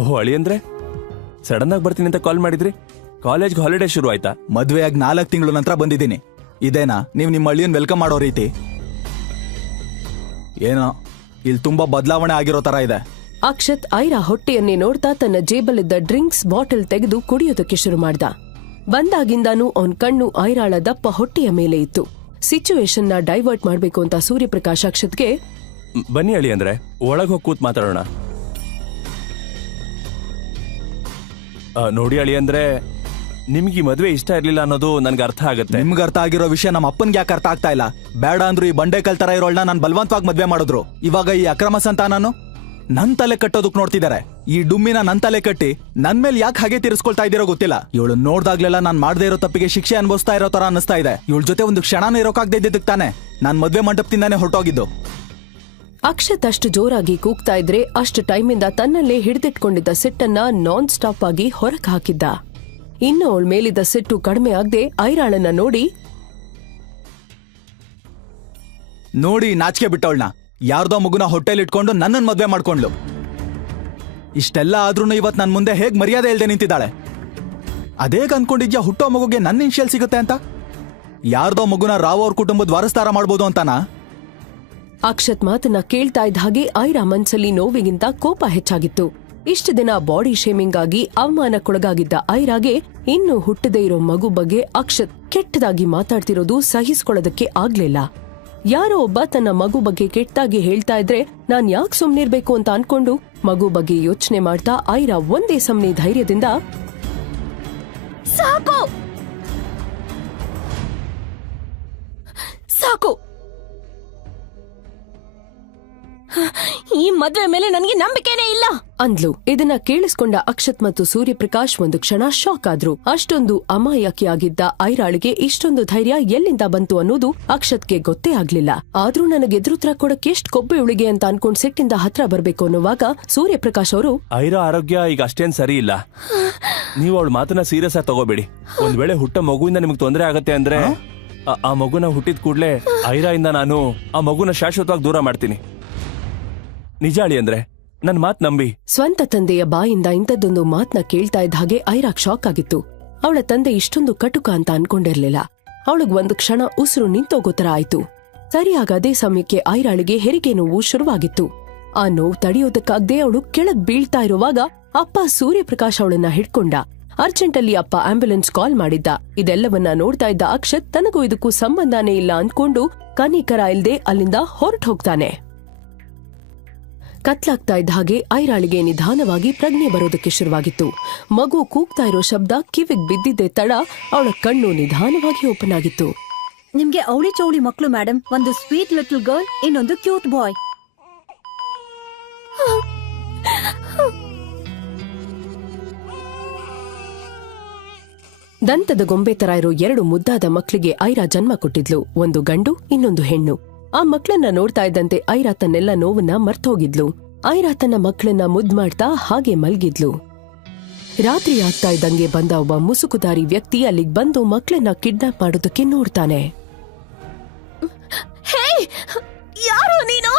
ಓಹೋ ಅಳಿಯಂದ್ರೆ, ಸಡನ್ ಆಗಿ ಬರ್ತೀನಿ ಅಂತ ಕಾಲ್ ಮಾಡಿದ್ರಿ? ಕಾಲೇಜ್ಗೆ ಹಾಲಿಡೇ ಶುರು ಆಯ್ತಾ? ಮದ್ವೆಯಾಗಿ 4 ತಿಂಗಳು ನಂತರ ಬಂದಿದ್ದೀನಿ. ಇದೇನಾ ನೀವ್ ನಿಮ್ಮ ಹಳ್ಳಿಯನ್ ವೆಲ್ಕಮ್ ಮಾಡೋ ರೀತಿ? ಏನೋ ಇಲ್ಲಿ ತುಂಬಾ ಬದಲಾವಣೆ ಆಗಿರೋ ತರ ಇದೆ. ಅಕ್ಷತ್ ಐರಾ ಹೊಟ್ಟೆಯನ್ನೇ ನೋಡ್ತಾ ತನ್ನ ಜೇಬಲ್ಲಿದ್ದ ಡ್ರಿಂಕ್ಸ್ ಬಾಟಲ್ ತೆಗೆದು ಕುಡಿಯೋದಕ್ಕೆ ಶುರು ಮಾಡ್ದ. ಬಂದಾಗಿಂದಾನು ಅವನ್ ಕಣ್ಣು ಐರಾಳ ದಪ್ಪ ಹೊಟ್ಟೆಯ ಮೇಲೆ ಇತ್ತು. ಸಿಚುವೇಶನ್ ನ ಡೈವರ್ಟ್ ಮಾಡ್ಬೇಕು ಅಂತ ಸೂರ್ಯಪ್ರಕಾಶ್ ಅಕ್ಷತ್ಗೆ, ಬನ್ನಿ ಅಳಿಯಂದ್ರೆ, ಒಳಗ್ ಹೋಗಿ ಕೂತ್ ಮಾತಾಡೋಣ. ನೋಡಿ ಅಳಿಯಂದ್ರೆ, ನಿಮ್ಗೆ ಈ ಮದ್ವೆ ಇಷ್ಟ ಇರ್ಲಿಲ್ಲ ಅನ್ನೋದು ನನ್ಗೆ ಅರ್ಥ ಆಗತ್ತೆ. ನಿಮ್ಗೆ ಅರ್ಥ ಆಗಿರೋ ವಿಷಯ ನಮ್ಮ ಅಪ್ಪನ್ಗೆ ಯಾಕೆ ಅರ್ಥ ಆಗ್ತಾ ಇಲ್ಲ? ಬೇಡ ಅಂದ್ರು ಈ ಬಂಡೆಕಲ್ ತರ ಇರೋಳ್ನ ನಾನು ಬಲವಂತವಾಗಿ ಮದ್ವೆ ಮಾಡಿದ್ರು. ಇವಾಗ ಈ ಅಕ್ರಮ ಸಂತಾನನು ನನ್ ತಲೆ ಕಟ್ಟೋದಕ್ ನೋಡ್ತಿದ್ದಾರೆ. ಈ ಡುಮ್ಮಿನ ನನ್ ತಲೆ ಕಟ್ಟಿ ನನ್ ಮೇಲೆ ಯಾಕೆ ಹಾಗೆ ತೀರಿಸ್ಕೊಳ್ತಾ ಇದ್ದೀರೋ ಗೊತ್ತಿಲ್ಲ. ಇವಳು ನೋಡ್ದಾಗ್ಲೆಲ್ಲ ನಾನ್ ಮಾಡದೇ ಇರೋ ತಪ್ಪಿಗೆ ಶಿಕ್ಷೆ ಅನ್ಭವಿಸ್ತಾ ಇರೋ ತರ ಅನ್ನಿಸ್ತಾ ಇದೆ. ಇವಳ ಜೊತೆ ಒಂದು ಕ್ಷಣನೂ ಇರೋಕಾಗ್ದೇ ಇದ್ದಿದ್ದಕ್ಕೆ ತಾನೆ ನಾನ್ ಮದ್ವೆ ಮಂಟಪದಿಂದಾನೆ ಹೊರಟೋಗಿದ್ದು. ಅಕ್ಷತ್ ಅಷ್ಟು ಜೋರಾಗಿ ಕೂಗ್ತಾ ಇದ್ರೆ ಅಷ್ಟು ಟೈಮಿಂದ ತನ್ನಲ್ಲೇ ಹಿಡಿದಿಟ್ಕೊಂಡಿದ್ದ ಸಿಟ್ಟನ್ನ ನಾನ್ ಸ್ಟಾಪ್ ಆಗಿ ಹೊರಕ್ ಹಾಕಿದ್ದ. ಇನ್ನು ಅವಳ ಮೇಲಿದ್ದ ಸಿಟ್ಟು ಕಡಿಮೆ ಆಗದೆ ಐರಾಳನ್ನ ನೋಡಿ ನಾಚಿಕೆ ಬಿಟ್ಟವಳನ್ನ ಯಾರ್ದೋ ಮಗುನ ಹೊಟ್ಟೆಲ್ ಇಟ್ಕೊಂಡು ನನ್ನನ್ ಮದ್ವೆ ಮಾಡ್ಕೊಂಡ್ಲು. ಇಷ್ಟೆಲ್ಲ ಆದ್ರೂ ಇವತ್ ನನ್ ಮುಂದೆ ಹೇಗ್ ಮರ್ಯಾದೆ ಇಲ್ದೆ ನಿಂತಿದ್ದಾಳೆ. ಅದೇಗ್ ಅನ್ಕೊಂಡಿದ್ಯಾ ಹುಟ್ಟೋ ಮಗುಗೆ ನನ್ನ ಇನ್ಶಿಯಲ್ ಸಿಗುತ್ತೆ ಅಂತ? ಯಾರ್ದೋ ಮಗುನ ರಾವ್ ಅವ್ರ ಕುಟುಂಬದ ವಾರಸ್ದಾರ ಮಾಡ್ಬೋದು ಅಂತಾನಾ? ಅಕ್ಷತ್ ಮಾತನ್ನ ಕೇಳ್ತಾ ಇದ್ದ ಹಾಗೆ ಐರಾ ಮನ್ಸಲ್ಲಿ ನೋವಿಗಿಂತ ಕೋಪ ಹೆಚ್ಚಾಗಿತ್ತು. ಇಷ್ಟು ದಿನ ಬಾಡಿ ಶೇಮಿಂಗ್ ಆಗಿ ಅವಮಾನಕ್ಕೊಳಗಾಗಿದ್ದ ಐರಾಗೆ ಇನ್ನು ಹುಟ್ಟದೇ ಇರೋ ಮಗು ಬಗ್ಗೆ ಅಕ್ಷತ್ ಕೆಟ್ಟದಾಗಿ ಮಾತಾಡ್ತಿರೋದು ಸಹಿಸ್ಕೊಳ್ಳೋದಕ್ಕೆ ಆಗ್ಲಿಲ್ಲ. ಯಾರೋ ಒಬ್ಬ ತನ್ನ ಮಗು ಬಗ್ಗೆ ಕೆಟ್ಟದಾಗಿ ಹೇಳ್ತಾ ಇದ್ರೆ ನಾನ್ ಯಾಕೆ ಸುಮ್ನಿರ್ಬೇಕು ಅಂತ ಅನ್ಕೊಂಡು ಮಗು ಬಗ್ಗೆ ಯೋಚನೆ ಮಾಡ್ತಾ ಐರಾ ಒಂದೇ ಸಮನೆ ಧೈರ್ಯದಿಂದ, ಸಾಕು ಸಾಕು, ಈ ಮದ್ವೆ ಮೇಲೆ ನನಗೆ ನಂಬಿಕೆನೇ ಇಲ್ಲ ಅಂದ್ಲು. ಇದನ್ನ ಕೇಳಿಸ್ಕೊಂಡ ಅಕ್ಷತ್ ಮತ್ತು ಸೂರ್ಯಪ್ರಕಾಶ್ ಒಂದು ಕ್ಷಣ ಶಾಕ್ ಆದ್ರು. ಅಷ್ಟೊಂದು ಅಮಾಯಕಿಯಾಗಿದ್ದ ಐರಾಳಿಗೆ ಇಷ್ಟೊಂದು ಧೈರ್ಯ ಎಲ್ಲಿಂದ ಬಂತು ಅನ್ನೋದು ಅಕ್ಷತ್ಗೆ ಗೊತ್ತೇ ಆಗ್ಲಿಲ್ಲ. ಆದ್ರೂ ನನಗೆ ಎದುರುತ್ರ ಕೊಡಕ್ಕೆ ಎಷ್ಟ್ ಕೊಬ್ಬೆ ಉಳಿಗೆ ಅಂತ ಅನ್ಕೊಂಡ್ ಸಿಟ್ಟಿಂದ ಹತ್ರ ಬರ್ಬೇಕು ಅನ್ನುವಾಗ ಸೂರ್ಯಪ್ರಕಾಶ್ ಅವರು, ಐರಾ ಆರೋಗ್ಯ ಈಗ ಅಷ್ಟೇನ್ ಸರಿ ಇಲ್ಲ. ನೀವು ಅವಳ ಮಾತನ್ನ ಸೀರಿಯಸ್ ಆಗಿ ತಗೋಬೇಡಿ. ಒಂದ್ ವೇಳೆ ಹುಟ್ಟ ಮಗುವಿಂದ ನಿಮ್ಗೆ ತೊಂದರೆ ಆಗತ್ತೆ ಅಂದ್ರೆ ಆ ಮಗುನ ಹುಟ್ಟಿದ ಕೂಡ್ಲೆ ಐರಾ ಇಂದ ನಾನು ಆ ಮಗುನ ಶಾಶ್ವತವಾಗಿ ದೂರ ಮಾಡ್ತೀನಿ. ನಿಜ ಅಳಿ ಅಂದ್ರೆ ನನ್ ಮಾತ್ ನಂಬಿ. ಸ್ವಂತ ತಂದೆಯ ಬಾಯಿಂದ ಇಂಥದ್ದೊಂದು ಮಾತ್ನ ಕೇಳ್ತಾ ಇದ್ದ ಹಾಗೆ ಐರಾಗ್ ಶಾಕ್ ಆಗಿತ್ತು. ಅವಳ ತಂದೆ ಇಷ್ಟೊಂದು ಕಟುಕ ಅಂತ ಅನ್ಕೊಂಡಿರ್ಲಿಲ್ಲ. ಅವಳಿಗ್ ಒಂದು ಕ್ಷಣ ಉಸಿರು ನಿಂತೋಗೋ ತರ ಆಯ್ತು. ಸರಿಯಾಗ ಅದೇ ಸಮಯಕ್ಕೆ ಐರಾಳಿಗೆ ಹೆರಿಗೆ ನೋವು ಶುರುವಾಗಿತ್ತು. ಆ ನೋವು ತಡೆಯೋದಕ್ಕಾಗದೆ ಅವಳು ಕೆಳಗ್ ಬೀಳ್ತಾ ಇರುವಾಗ ಅಪ್ಪ ಸೂರ್ಯಪ್ರಕಾಶ್ ಅವಳನ್ನ ಹಿಡ್ಕೊಂಡ. ಅರ್ಜೆಂಟಲ್ಲಿ ಅಪ್ಪ ಆಂಬ್ಯುಲೆನ್ಸ್ ಕಾಲ್ ಮಾಡಿದ್ದ. ಇದೆಲ್ಲವನ್ನ ನೋಡ್ತಾ ಇದ್ದ ಅಕ್ಷತ್ ತನಗೂ ಇದಕ್ಕೂ ಸಂಬಂಧನೇ ಇಲ್ಲ ಅನ್ಕೊಂಡು ಕನಿಕರ ಇಲ್ದೆ ಅಲ್ಲಿಂದ ಹೊರಟು ಹೋಗ್ತಾನೆ. ಕತ್ಲಾಗ್ತಾ ಇದ್ದ ಹಾಗೆ ಐರಾಳಿಗೆ ನಿಧಾನವಾಗಿ ಪ್ರಜ್ಞೆ ಬರೋದಕ್ಕೆ ಶುರುವಾಗಿತ್ತು. ಮಗು ಕೂಗ್ತಾ ಇರೋ ಶಬ್ದ ಕಿವಿಗ್ ಬಿದ್ದಿದ್ದೆ ತಡ ಅವಳ ಕಣ್ಣು ನಿಧಾನವಾಗಿ ಓಪನ್ ಆಗಿತ್ತು. ನಿಮ್ಗೆ ಅವಳಿ ಚೌಳಿ ಮಕ್ಳು ಮೇಡಮ್. ಒಂದು ಸ್ವೀಟ್ ಲಿಟಲ್ ಗರ್ಲ್, ಇನ್ನೊಂದು ಕ್ಯೂಟ್ ಬಾಯ್. ದಂತದ ಗೊಂಬೆ ತರ ಇರೋ 2 ಮುದ್ದಾದ ಮಕ್ಳಿಗೆ ಐರಾ ಜನ್ಮ ಕೊಟ್ಟಿದ್ಲು. ಒಂದು ಗಂಡು, ಇನ್ನೊಂದು ಹೆಣ್ಣು. ಆ ಮಕ್ಳನ್ನ ನೋಡ್ತಾ ಇದ್ದಂತೆ ಐರಾ ತನ್ನೆಲ್ಲ ನೋವನ್ನ ಮರ್ತೋಗಿದ್ಲು. ಐರಾ ತನ್ನ ಮಕ್ಳನ್ನ ಮುದ್ ಮಾಡ್ತಾ ಹಾಗೆ ಮಲ್ಗಿದ್ಲು. ರಾತ್ರಿ ಆಗ್ತಾ ಇದ್ದಂಗೆ ಬಂದ ಒಬ್ಬ ಮುಸುಕುದಾರಿ ವ್ಯಕ್ತಿ ಅಲ್ಲಿಗ್ ಬಂದು ಮಕ್ಳನ್ನ ಕಿಡ್ನಾಪ್ ಮಾಡೋದಕ್ಕೆ ನೋಡ್ತಾನೆ. ಹೇ, ಯಾರು ನೀನು?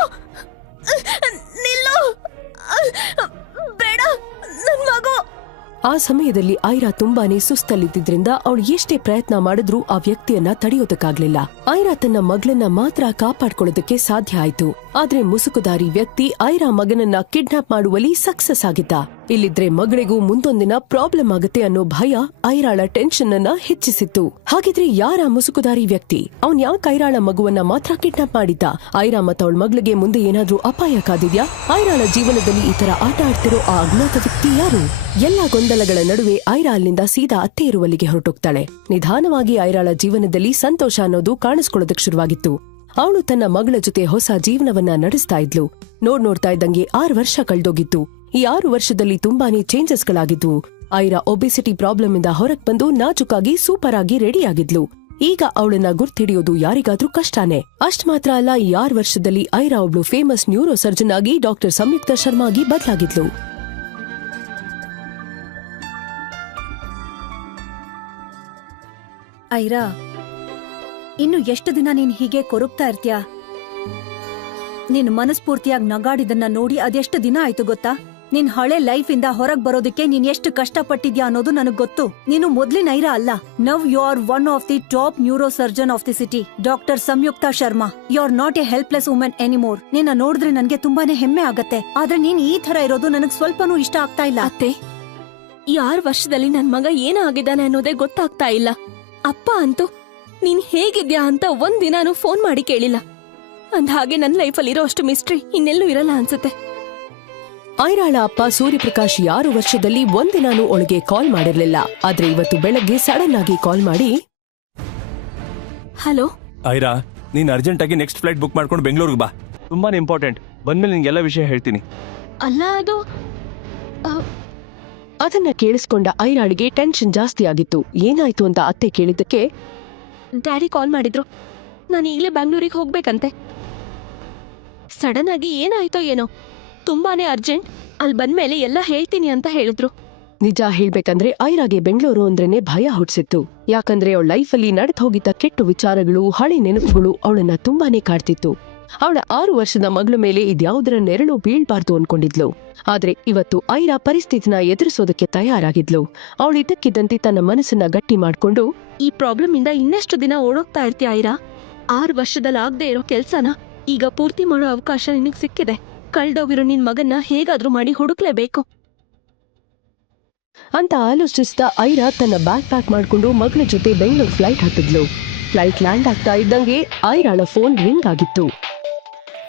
ನಿಲ್ಲು, ಬೇಡ, ನನ್ ಮಗು. ಆ ಸಮಯದಲ್ಲಿ ಐರಾ ತುಂಬಾನೇ ಸುಸ್ತಲ್ಲಿದ್ದಿದ್ರಿಂದ ಅವಳು ಎಷ್ಟೇ ಪ್ರಯತ್ನ ಮಾಡಿದ್ರೂ ಆ ವ್ಯಕ್ತಿಯನ್ನ ತಡೆಯೋದಕ್ಕಾಗ್ಲಿಲ್ಲ. ಐರಾ ತನ್ನ ಮಗಳನ್ನ ಮಾತ್ರ ಕಾಪಾಡ್ಕೊಳ್ಳೋದಕ್ಕೆ ಸಾಧ್ಯ ಆಯ್ತು. ಆದ್ರೆ ಮುಸುಕುದಾರಿ ವ್ಯಕ್ತಿ ಐರಾ ಮಗನನ್ನ ಕಿಡ್ನಾಪ್ ಮಾಡುವಲ್ಲಿ ಸಕ್ಸಸ್ ಆಗಿದ್ದ. ಇಲ್ಲಿದ್ರೆ ಮಗಳಿಗೂ ಮುಂದೊಂದಿನ ಪ್ರಾಬ್ಲಮ್ ಆಗುತ್ತೆ ಅನ್ನೋ ಭಯ ಐರಾಳ ಟೆನ್ಷನ್ ಅನ್ನ ಹೆಚ್ಚಿಸಿತ್ತು. ಹಾಗಿದ್ರೆ ಯಾರ ಮುಸುಕುದಾರಿ ವ್ಯಕ್ತಿ? ಅವನ್ ಯಾಕೆ ಐರಾಳ ಮಗುವನ್ನ ಮಾತ್ರ ಕಿಡ್ನಾಪ್ ಮಾಡಿದ್ದ? ಐರಾ ಮತ್ತ ಅವಳ ಮಗಳಿಗೆ ಮುಂದೆ ಏನಾದ್ರೂ ಅಪಾಯ ಕಾದಿದ್ಯಾ? ಐರಾಳ ಜೀವನದಲ್ಲಿ ಈ ತರ ಆಟ ಆಡ್ತಿರೋ ಆ ಅಜ್ಞಾತ ವ್ಯಕ್ತಿ ಯಾರು? ಎಲ್ಲಾ ಗೊಂದಲಗಳ ನಡುವೆ ಐರಾ ಅಲ್ಲಿಂದ ಸೀದಾ ಅತ್ತೆ ಇರುವಲ್ಲಿಗೆ ಹೊರಟೋಗ್ತಾಳೆ. ನಿಧಾನವಾಗಿ ಐರಾಳ ಜೀವನದಲ್ಲಿ ಸಂತೋಷ ಅನ್ನೋದು ಕಾಣಿಸ್ಕೊಳ್ಳೋದಕ್ಕೆ ಶುರುವಾಗಿತ್ತು. ಅವಳು ತನ್ನ ಮಗಳ ಜೊತೆ ಹೊಸ ಜೀವನವನ್ನ ನಡೆಸ್ತಾ ಇದ್ಲು. ನೋಡ್ತಾ ಇದ್ದಂಗೆ 6 ವರ್ಷ ಕಳೆದೋಗಿತ್ತು. ಈ 6 ವರ್ಷದಲ್ಲಿ ತುಂಬಾನೇ ಚೇಂಜಸ್ಗಳಾಗಿದ್ವು. ಐರಾ ಒಬೆಸಿಟಿ ಪ್ರಾಬ್ಲಮ್ ಇಂದ ಹೊರಗ್ ಬಂದು ನಾಜುಕಾಗಿ ಸೂಪರ್ ಆಗಿ ರೆಡಿ ಆಗಿದ್ಲು. ಈಗ ಅವಳನ್ನ ಗುರ್ತಿಡಿಯೋದು ಯಾರಿಗಾದ್ರೂ ಕಷ್ಟನೇ. ಅಷ್ಟ್ ಮಾತ್ರ ಅಲ್ಲ, ಈ 6 ವರ್ಷದಲ್ಲಿ ಐರಾ ಒಬ್ಳು ಫೇಮಸ್ ನ್ಯೂರೋ ಸರ್ಜನ್ ಆಗಿ ಡಾಕ್ಟರ್ ಸಂಯುಕ್ತ ಶರ್ಮಾ ಆಗಿ ಬದಲಾಗಿದ್ಲು. ಐರಾ, ಇನ್ನು ಎಷ್ಟು ದಿನ ನೀನ್ ಹೀಗೆ ಕೊರಗ್ತಾ ಇರ್ತೀಯ? ನೀನ್ ಮನಸ್ಫೂರ್ತಿಯಾಗಿ ನಗಾಡಿದನ್ನ ನೋಡಿ ಅದೆಷ್ಟು ದಿನ ಆಯ್ತು ಗೊತ್ತಾ? ನಿನ್ ಹಳೆ ಲೈಫ್ ಇಂದ ಹೊರಗ್ ಬರೋದಕ್ಕೆ ನೀನ್ ಎಷ್ಟು ಕಷ್ಟಪಟ್ಟಿದ್ಯಾ ಅನ್ನೋದು ನನಗ್ ಗೊತ್ತು. ನೀನು ಮೊದ್ಲಿನ ಐರಾ ಅಲ್ಲ. Now you are one of the top neurosurgeon of the city, doctor Samyukta Sharma. You are not a helpless women anymore. ನಿನ್ನ ನೋಡಿದ್ರೆ ನನ್ಗೆ ತುಂಬಾನೇ ಹೆಮ್ಮೆ ಆಗತ್ತೆ. ಆದ್ರೆ ನೀನ್ ಈ ತರ ಇರೋದು ನನಗ್ ಸ್ವಲ್ಪನೂ ಇಷ್ಟ ಆಗ್ತಾ ಇಲ್ಲ. ಅತ್ತೆ, ಈ 6 ವರ್ಷದಲ್ಲಿ ನನ್ ಮಗ ಏನಾಗಿದ್ದಾನೆ ಅನ್ನೋದೇ ಗೊತ್ತಾಗ್ತಾ ಇಲ್ಲ. ಅಪ್ಪ ಅಂತೂ ನೀನ್ ಹೇಗಿದ್ಯಾ ಅಂತ ಒಂದಿನಾನು ಫೋನ್ ಮಾಡಿ ಕೇಳಿಲ್ಲ. ಅಂದ್ಹಾಗೆ ನನ್ ಲೈಫಲ್ಲಿರೋ ಅಷ್ಟು ಮಿಸ್ಟ್ರಿ ಇನ್ನೆಲ್ಲೂ ಇರಲ್ಲ ಅನ್ಸುತ್ತೆ. ಐರಾಳ ಅಪ್ಪ ಸೂರ್ಯಪ್ರಕಾಶ್ 6 ವರ್ಷದಲ್ಲಿ ಒಂದಿನಾನು ಅವಳಿಗೆ ಕಾಲ್ ಮಾಡಿರ್ಲಿಲ್ಲ. ಆದ್ರೆ ಇವತ್ತು ಬೆಳಗ್ಗೆ ಸಡನ್ ಆಗಿ ಕಾಲ್ ಮಾಡಿ, ಹಲೋ ಐರಾ, ನೀನ್ ಅರ್ಜೆಂಟ್ ಆಗಿ ನೆಕ್ಸ್ಟ್ ಫ್ಲೈಟ್ ಬುಕ್ ಮಾಡ್ಕೊಂಡು ಬೆಂಗಳೂರಿಗೆ ಬಾ. ತುಂಬಾನೇ ಇಂಪಾರ್ಟೆಂಟ್. ಬಂದ್ಮೇಲೆ ನಿನ್ಗೆಲ್ಲ ವಿಷಯ ಹೇಳ್ತೀನಿ. ಅಲ್ಲ ಅದು ಅದನ್ನ ಕೇಳಿಸ್ಕೊಂಡ ಐರಾಳಿಗೆ ಟೆನ್ಷನ್ ಜಾಸ್ತಿ ಆಗಿತ್ತು. ಏನಾಯ್ತು ಅಂತ ಅತ್ತೆ ಕೇಳಿದ್ದಕ್ಕೆ, ಡ್ಯಾಡಿ ಕಾಲ್ ಮಾಡಿದ್ರು. ನಾನು ಈಗಲೇ ಬ್ಯಾಂಗ್ಳೂರಿಗೆ ಹೋಗ್ಬೇಕಂತೆ. ಸಡನ್ ಆಗಿ ಏನಾಯ್ತೋ ಏನೋ, ತುಂಬಾನೇ ಅರ್ಜೆಂಟ್. ಅಲ್ಲಿ ಬಂದ್ಮೇಲೆ ಎಲ್ಲ ಹೇಳ್ತೀನಿ ಅಂತ ಹೇಳಿದ್ರು. ನಿಜ ಹೇಳ್ಬೇಕಂದ್ರೆ ಐರಾಗೆ ಬೆಂಗಳೂರು ಅಂದ್ರೇನೆ ಭಯ ಹುಟ್ಟಿಸಿತ್ತು. ಯಾಕಂದ್ರೆ ಅವಳ ಲೈಫಲ್ಲಿ ನಡೆದು ಹೋಗಿದ್ದ ಕೆಟ್ಟ ವಿಚಾರಗಳು, ಹಳೆ ನೆನಪುಗಳು ಅವಳನ್ನ ತುಂಬಾನೇ ಕಾಡ್ತಿತ್ತು. ಅವಳ 6 ವರ್ಷದ ಮಗಳ ಮೇಲೆ ಇದ್ಯಾವುದರ ನೆರಳು ಬೀಳ್ಬಾರ್ದು ಅನ್ಕೊಂಡಿದ್ಲು. ಆದ್ರೆ ಇವತ್ತು ಐರಾ ಪರಿಸ್ಥಿತಿನ ಎದುರಿಸೋದಕ್ಕೆ ತಯಾರಾಗಿದ್ಲು. ಅವಳಿದ್ದಕ್ಕಿದ್ದಂತೆ ತನ್ನ ಮನಸ್ಸನ್ನ ಗಟ್ಟಿ ಮಾಡ್ಕೊಂಡು, ಈ ಪ್ರಾಬ್ಲಮ್ ಇಂದ ಇನ್ನೆಷ್ಟು ದಿನ ಓಡೋಗ್ತಾ ಇರ್ತೀಯ ಐರಾ? 6 ವರ್ಷದಲ್ಲಿ ಆಗದೆ ಇರೋ ಕೆಲ್ಸನ ಈಗ ಪೂರ್ತಿ ಮಾಡೋ ಅವಕಾಶ ನಿನಗ್ ಸಿಕ್ಕಿದೆ. ಕಳ್ದೋಗಿರೋ ನಿನ್ ಮಗನ್ನ ಹೇಗಾದ್ರೂ ಮಾಡಿ ಹುಡುಕ್ಲೇಬೇಕು ಅಂತ ಆಲೋಚಿಸಿದ ಐರಾ ತನ್ನ ಬ್ಯಾಗ್ ಪ್ಯಾಕ್ ಮಾಡ್ಕೊಂಡು ಮಗಳ ಜೊತೆ ಬೆಂಗಳೂರು ಫ್ಲೈಟ್ ಹತ್ತಿದ್ಲು. ಫ್ಲೈಟ್ ಲ್ಯಾಂಡ್ ಆಗ್ತಾ ಇದ್ದಂಗೆ ಐರಾಳ ಫೋನ್ ರಿಂಗ್ ಆಗಿತ್ತು.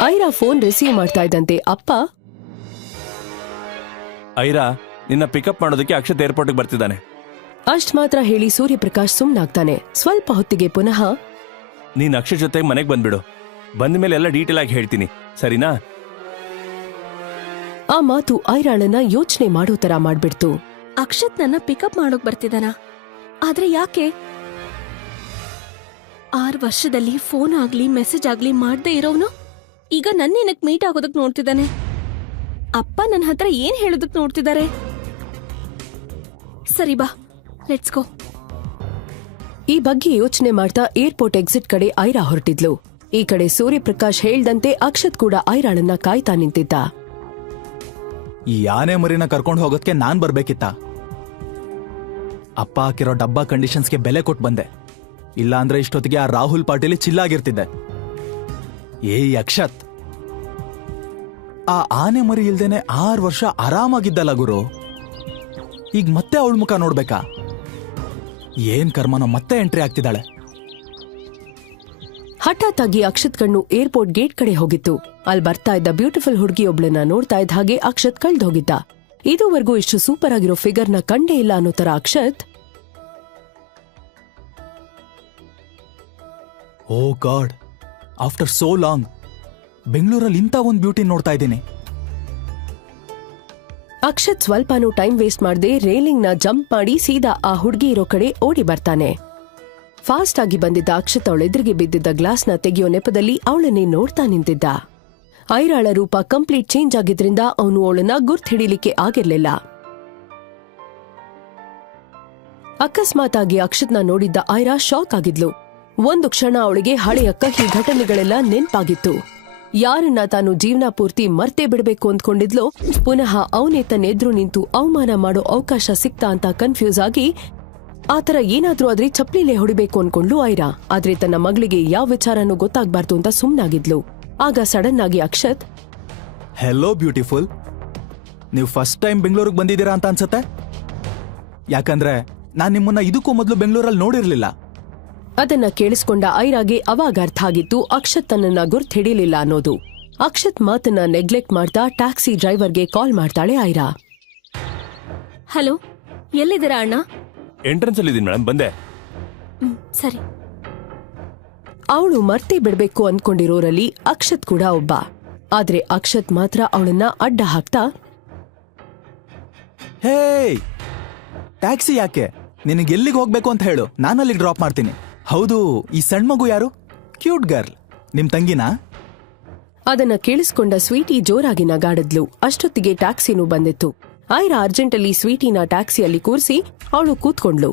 ಐರಾ ಫೋನ್ ರಿಸೀವ್ ಮಾಡ್ತಾ ಇದ್ದಂತೆ ಅಪ್ಪ, ಐರಾ, ನಿನ್ನ ಪಿಕಪ್ ಮಾಡೋದಕ್ಕೆ ಅಕ್ಷತ್ ಏರ್ಪೋರ್ಟ್ಗೆ ಬರ್ತಿದ್ದಾನೆ. ಅಷ್ಟ್ ಮಾತ್ರ ಹೇಳಿ ಸೂರ್ಯಪ್ರಕಾಶ್ ಸುಮ್ನಾಗ್ತಾನೆ. ಸ್ವಲ್ಪ ಹೊತ್ತಿಗೆ ಪುನಃ, ನೀನ್ ಅಕ್ಷತ್ ಜೊತೆ ಮನೆಗೆ ಬಂದ್ಬಿಡು. ಬಂದ್ಮೇಲೆ ಎಲ್ಲ ಡೀಟೇಲ್ ಆಗಿ ಹೇಳ್ತೀನಿ, ಸರಿನಾ? ಆ ಮಾತು ಐರಾಳನ್ನ ಯೋಚನೆ ಮಾಡೋ ತರ ಮಾಡ್ಬಿಡ್ತು. ಅಕ್ಷತ್ ನನ್ನ ಪಿಕಪ್ ಮಾಡೋಕ್ ಬರ್ತಿದ್ದಾನ? ಆದ್ರೆ ಯಾಕೆ? 6 ವರ್ಷದಲ್ಲಿ ಫೋನ್ ಆಗ್ಲಿ ಮೆಸೇಜ್ ಆಗ್ಲಿ ಮಾಡ್ದೇ ಇರೋನು ಈಗ ನನ್ನೇನಕ್ ಮೀಟ್ ಆಗೋದಕ್ ನೋಡ್ತಿದ್ದಾನೆ? ಅಪ್ಪ ನನ್ನ ಹತ್ರ ಏನ್ ಹೇಳೋದಕ್ ನೋಡ್ತಿದ್ದಾರೆ? ಸರಿ ಬಾ, ಲೆಟ್ಸ್ ಗೋ. ಈ ಬಗ್ಗೆ ಯೋಚನೆ ಮಾಡ್ತಾ ಏರ್ಪೋರ್ಟ್ ಎಕ್ಸಿಟ್ ಕಡೆ ಐರಾ ಹೊರಟಿದ್ಲು. ಈ ಕಡೆ ಸೂರ್ಯಪ್ರಕಾಶ್ ಹೇಳ್ದಂತೆ ಅಕ್ಷತ್ ಕೂಡ ಐರಾಳನ್ನ ಕಾಯ್ತಾ ನಿಂತಿದ್ದ. ಈ ಆನೆ ಮರಿನ ಕರ್ಕೊಂಡು ಹೋಗೋದಕ್ಕೆ ನಾನ್ ಬರ್ಬೇಕಿತ್ತ? ಅಪ್ಪ ಹಾಕಿರೋ ಡಬ್ಬಾ ಕಂಡೀಷನ್ಸ್ಗೆ ಬೆಲೆ ಕೊಟ್ಟು ಬಂದೆ. ಇಲ್ಲ ಅಂದ್ರೆ ಇಷ್ಟೊತ್ತಿಗೆ ಆ ರಾಹುಲ್ ಪಾಟೀಲ್ ಚಿಲ್ಲಾಗಿರ್ತಿದ್ದೆ. ಏಯ್ ಅಕ್ಷತ್, ಆ ಆನೆ ಮರಿ ಇಲ್ದೇನೆ 6 ವರ್ಷ ಆರಾಮಾಗಿದ್ದಲ್ಲ ಗುರು. ಈಗ ಮತ್ತೆ ಅವಳ ಮುಖ ನೋಡ್ಬೇಕಾ? ಏನ್ ಕರ್ಮನೋ ಮತ್ತೆ ಎಂಟ್ರಿ ಆಗ್ತಿದ್ದಾಳೆ. ಹಠಾತ್ ಆಗಿ ಅಕ್ಷತ್ ಕಣ್ಣು ಏರ್ಪೋರ್ಟ್ ಗೇಟ್ ಕಡೆ ಹೋಗಿತ್ತು. ಅಲ್ಲಿ ಬರ್ತಾ ಇದ್ದ ಬ್ಯೂಟಿಫುಲ್ ಹುಡುಗಿಯೊಬ್ಳನ್ನ ನೋಡ್ತಾ ಇದ್ದ ಹಾಗೆ ಅಕ್ಷತ್ ಕಳ್ದ್ ಹೋಗಿದ್ದ. ಇದುವರೆಗೂ ಇಷ್ಟು ಸೂಪರ್ ಆಗಿರೋ ಫಿಗರ್ನ ಕಂಡೇ ಇಲ್ಲ ಅನ್ನೋ ತರ ಅಕ್ಷತ್, ಓ ಗಾಡ್, ಆಫ್ಟರ್ ಸೋ ಲಾಂಗ್ ಬೆಂಗಳೂರಲ್ಲಿ ಇಂಥ ಒಂದು ಬ್ಯೂಟಿ ನೋಡ್ತಾ ಇದ್ದೀನಿ. ಅಕ್ಷತ್ ಸ್ವಲ್ಪನೂ ಟೈಮ್ ವೇಸ್ಟ್ ಮಾಡದೆ ರೇಲಿಂಗ್ ನ ಜಂಪ್ ಮಾಡಿ ಸೀದಾ ಆ ಹುಡುಗಿ ಇರೋ ಕಡೆ ಓಡಿ ಬರ್ತಾನೆ. ಫಾಸ್ಟ್ ಆಗಿ ಬಂದಿದ್ದ ಅಕ್ಷತ್ ಅವಳೆದುರಿಗೆ ಬಿದ್ದಿದ್ದ ಗ್ಲಾಸ್ನ ತೆಗೆಯೋ ನೆಪದಲ್ಲಿ ಅವಳನ್ನೇ ನೋಡ್ತಾ ನಿಂತಿದ್ದ. ಐರಾಳ ರೂಪ ಕಂಪ್ಲೀಟ್ ಚೇಂಜ್ ಆಗಿದ್ರಿಂದ ಅವನು ಅವಳನ್ನ ಗುರ್ತ್ ಹಿಡಿಲಿಕ್ಕೆ ಆಗಿರ್ಲಿಲ್ಲ. ಅಕಸ್ಮಾತ್ ಆಗಿ ಅಕ್ಷತ್ನ ನೋಡಿದ್ದ ಐರಾ ಶಾಕ್ ಆಗಿದ್ಲು. ಒಂದು ಕ್ಷಣ ಅವಳಿಗೆ ಹಳೆಯ ಕಹಿ ಘಟನೆಗಳೆಲ್ಲ ನೆನ್ಪಾಗಿತ್ತು. ಯಾರನ್ನ ತಾನು ಜೀವನ ಪೂರ್ತಿ ಮರ್ತೇ ಬಿಡಬೇಕು ಅಂದ್ಕೊಂಡಿದ್ಲೋ, ಪುನಃ ಅವನೇ ತನ್ನೆದ್ರು ನಿಂತು ಅವಮಾನ ಮಾಡೋ ಅವಕಾಶ ಸಿಕ್ತಾ ಅಂತ ಕನ್ಫ್ಯೂಸ್ ಆಗಿ ಆತರ ಏನಾದ್ರೂ ಆದ್ರೆ ಚಪ್ಲಿಲೆ ಹೊಡಿಬೇಕು ಅನ್ಕೊಂಡ್ಲು ಐರಾ. ಆದ್ರೆ ತನ್ನ ಮಗಳಿಗೆ ಯಾವ ವಿಚಾರನೂ ಗೊತ್ತಾಗ್ಬಾರ್ದು ಅಂತ ಸುಮ್ನಾಗಿದ್ಲು. ಆಗ ಸಡನ್ ಆಗಿ ಅಕ್ಷತ್, ಹೆಲೋ ಬ್ಯೂಟಿಫುಲ್, ನೀವು ಫಸ್ಟ್ ಟೈಮ್ ಬೆಂಗಳೂರಿಗೆ ಬಂದಿದ್ದೀರಾ ಅಂತ ಅನ್ಸತ್ತೆ. ಯಾಕಂದ್ರೆ ನಾನ್ ನಿಮ್ಮನ್ನ ಇದಕ್ಕೂ ಮೊದಲು ಬೆಂಗಳೂರಲ್ಲಿ ನೋಡಿರ್ಲಿಲ್ಲ. ಅದನ್ನ ಕೇಳಿಸ್ಕೊಂಡ ಐರಾಗೆ ಅವಾಗ ಅರ್ಥ ಆಗಿತ್ತು ಅಕ್ಷತ್ ತನ್ನನ್ನ ಗುರ್ತ್ ಹಿಡಿಲಿಲ್ಲ ಅನ್ನೋದು. ಅಕ್ಷತ್ ಮಾತನ್ನ ನೆಗ್ಲೆಕ್ಟ್ ಮಾಡ್ತಾ ಟ್ಯಾಕ್ಸಿ ಡ್ರೈವರ್ಗೆ ಕಾಲ್ ಮಾಡ್ತಾಳೆ ಐರಾ. ಹಲೋ, ಎಲ್ಲಿದ್ದೀರಾ ಅಣ್ಣ? ಎಂಟ್ರೆನ್ಸ್ ಅಲ್ಲಿ ಇದೀನಿ ಮೇಡಮ್, ಬಂದೆ. ಸರಿ. ಅವಳು ಮರ್ತೇ ಬಿಡ್ಬೇಕು ಅನ್ಕೊಂಡಿರೋರಲ್ಲಿ ಅಕ್ಷತ್ ಕೂಡ ಒಬ್ಬ. ಆದ್ರೆ ಅಕ್ಷತ್ ಮಾತ್ರ ಅವಳನ್ನ ಅಡ್ಡ ಹಾಕ್ತಾ, ಹೇ, ಟ್ಯಾಕ್ಸಿ ಯಾಕೆ? ನಿನಗೆ ಎಲ್ಲಿಗೆ ಹೋಗ್ಬೇಕು ಅಂತ ಹೇಳು, ನಾನು ಅಲ್ಲಿಗೆ ಡ್ರಾಪ್ ಮಾಡ್ತೀನಿ. ಹೌದು, ಈ ಸಣ್ಣ ಮಗು ಯಾರು? ಕ್ಯೂಟ್ ಗರ್ಲ್, ನಿಮ್ ತಂಗಿನಾ? ಅದನ್ನ ಕೇಳಿಸ್ಕೊಂಡ ಸ್ವೀಟಿ ಜೋರಾಗಿ ನಗಾಡಿದ್ಲು. ಅಷ್ಟೊತ್ತಿಗೆ ಟ್ಯಾಕ್ಸಿನೂ ಬಂದಿತ್ತು. ಐರಾ ಅರ್ಜೆಂಟಲ್ಲಿ ಸ್ವೀಟಿನ ಟ್ಯಾಕ್ಸಿಯಲ್ಲಿ ಕೂರಿಸಿ ಅವಳು ಕೂತ್ಕೊಂಡ್ಲು.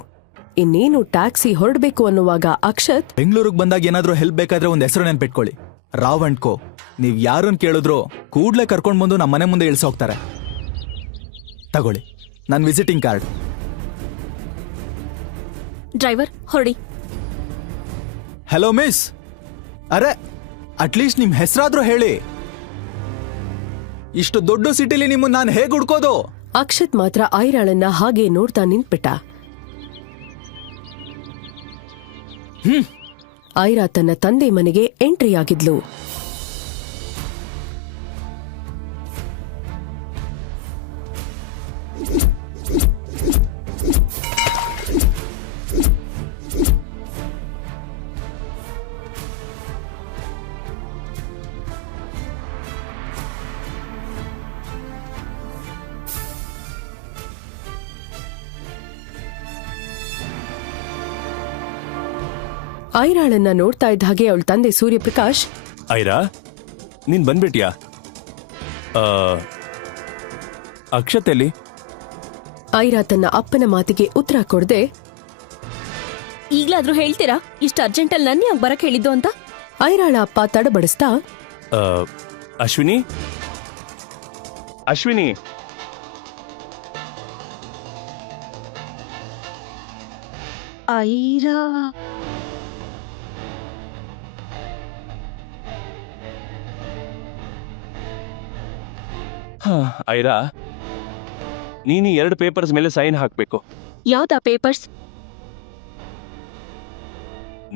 ಇನ್ನೇನು ಟ್ಯಾಕ್ಸಿ ಹೊರಡ್ಬೇಕು ಅನ್ನುವಾಗ ಅಕ್ಷತ್ ಬೆಂಗಳೂರಿಗೆ ಬಂದಾಗ ಏನಾದ್ರೂ ಹೆಲ್ಪ್ ಬೇಕಾದ್ರೆ ಒಂದ್ ಹೆಸರು ನೆನ್ಪಿಟ್ಕೊಳ್ಳಿ, ರಾವ್ ಅಂಡ್ ಕೋ. ನೀವ್ ಯಾರನ್ನ ಕೇಳಿದ್ರು ಕೂಡ್ಲೆ ಕರ್ಕೊಂಡ್ ಬಂದು ನಮ್ಮ ಮನೆ ಮುಂದೆ ಇಳಿಸೋಗ್ತಾರೆ. ತಗೊಳ್ಳಿ ನನ್ ವಿಸಿಟಿಂಗ್ ಕಾರ್ಡ್. ಡ್ರೈವರ್ ಹೊರಡಿ. Hello miss. ಅರೆ ಅಟ್ಲೀಸ್ಟ್ ನಿಮ್ ಹೆಸರಾದ್ರೂ ಹೇಳಿ. ಇಷ್ಟು ದೊಡ್ಡ ಸಿಟಿಲಿ ನಿಮ್ಮನ್ನ ನಾನು ಹೇಗ್ ಹುಡ್ಕೋದು? ಅಕ್ಷತ್ ಮಾತ್ರ ಐರಾಳನ್ನ ಹಾಗೆ ನೋಡ್ತಾ ನಿಂತ್ಬಿಟ್ಟ. ಐರಾ ತನ್ನ ತಂದೆ ಮನೆಗೆ ಎಂಟ್ರಿ ಆಗಿದ್ಲು. ಐರಾಳನ್ನ ನೋಡ್ತಾ ಇದ್ದ ಹಾಗೆ ಅವಳ ತಂದೆ ಸೂರ್ಯಪ್ರಕಾಶ್, ಐರಾ ನೀನ್ ಬಂದ್ಬಿಟ್ಯಾ? ಅಕ್ಷತೆಲಿ? ಐರಾ ತನ್ನ ಅಪ್ಪನ ಮಾತಿಗೆ ಉತ್ತರ ಕೊಡದೆ, ಈಗ್ಲಾದ್ರೂ ಹೇಳ್ತೀರಾ ಇಷ್ಟ ಅರ್ಜೆಂಟಲ್ಲಿ ನನ್ನ ಯಾಕೆ ಬರಕ್ ಹೇಳಿದ್ದು ಅಂತ? ಐರಾಳ ಅಪ್ಪ ತಡಬಡಿಸ್ತಾ, ಅಶ್ವಿನಿ ಅಶ್ವಿನಿ ಐರಾ ಐರಾ, ನೀನು 2 ಪೇಪರ್ಸ್ ಮೇಲೆ ಸೈನ್ ಹಾಕ್ಬೇಕು. ಯಾವ್ದಾ ಪೇಪರ್ಸ್?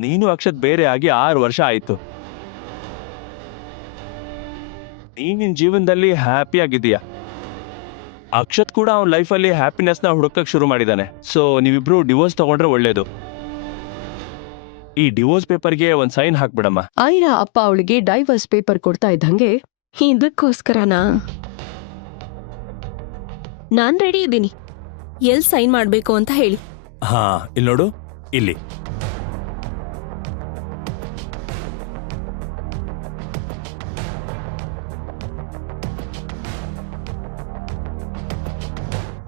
ನೀನು ಅಕ್ಷತ್ ಬೇರೆ ಆಗಿ 6 ವರ್ಷ ಆಯ್ತು. ನೀನ್ ನಿನ್ ಜೀವನದಲ್ಲಿ ಹ್ಯಾಪಿ ಆಗಿದೀಯಾ. ಅಕ್ಷತ್ ಕೂಡ ಅವನ ಲೈಫಲ್ಲಿ ಹ್ಯಾಪಿನೆಸ್ ನ ಹುಡುಕಕ್ ಶುರು ಮಾಡಿದಾನೆ. ಸೊ ನೀವಿಬ್ರು ಡಿವೋರ್ಸ್ ತಗೊಂಡ್ರೆ ಒಳ್ಳೇದು. ಈ ಡಿವೋರ್ಸ್ ಪೇಪರ್ಗೆ ಒಂದ್ ಸೈನ್ ಹಾಕ್ಬಿಡಮ್ಮ. ಐರಾ ಅಪ್ಪ ಅವಳಿಗೆ ಡೈವರ್ಸ್ ಪೇಪರ್ ಕೊಡ್ತಾ ಇದ್ದಂಗೆ, ಇದಕ್ಕೋಸ್ಕರನಾ? ನಾನ್ ರೆಡಿ ಇದ್ದೀನಿ. ಎಲ್ ಸೈನ್ ಮಾಡ್ಬೇಕು ಅಂತ ಹೇಳಿ. ಹಾ ಇಲ್ಲಿ ನೋಡು, ಇಲ್ಲಿ.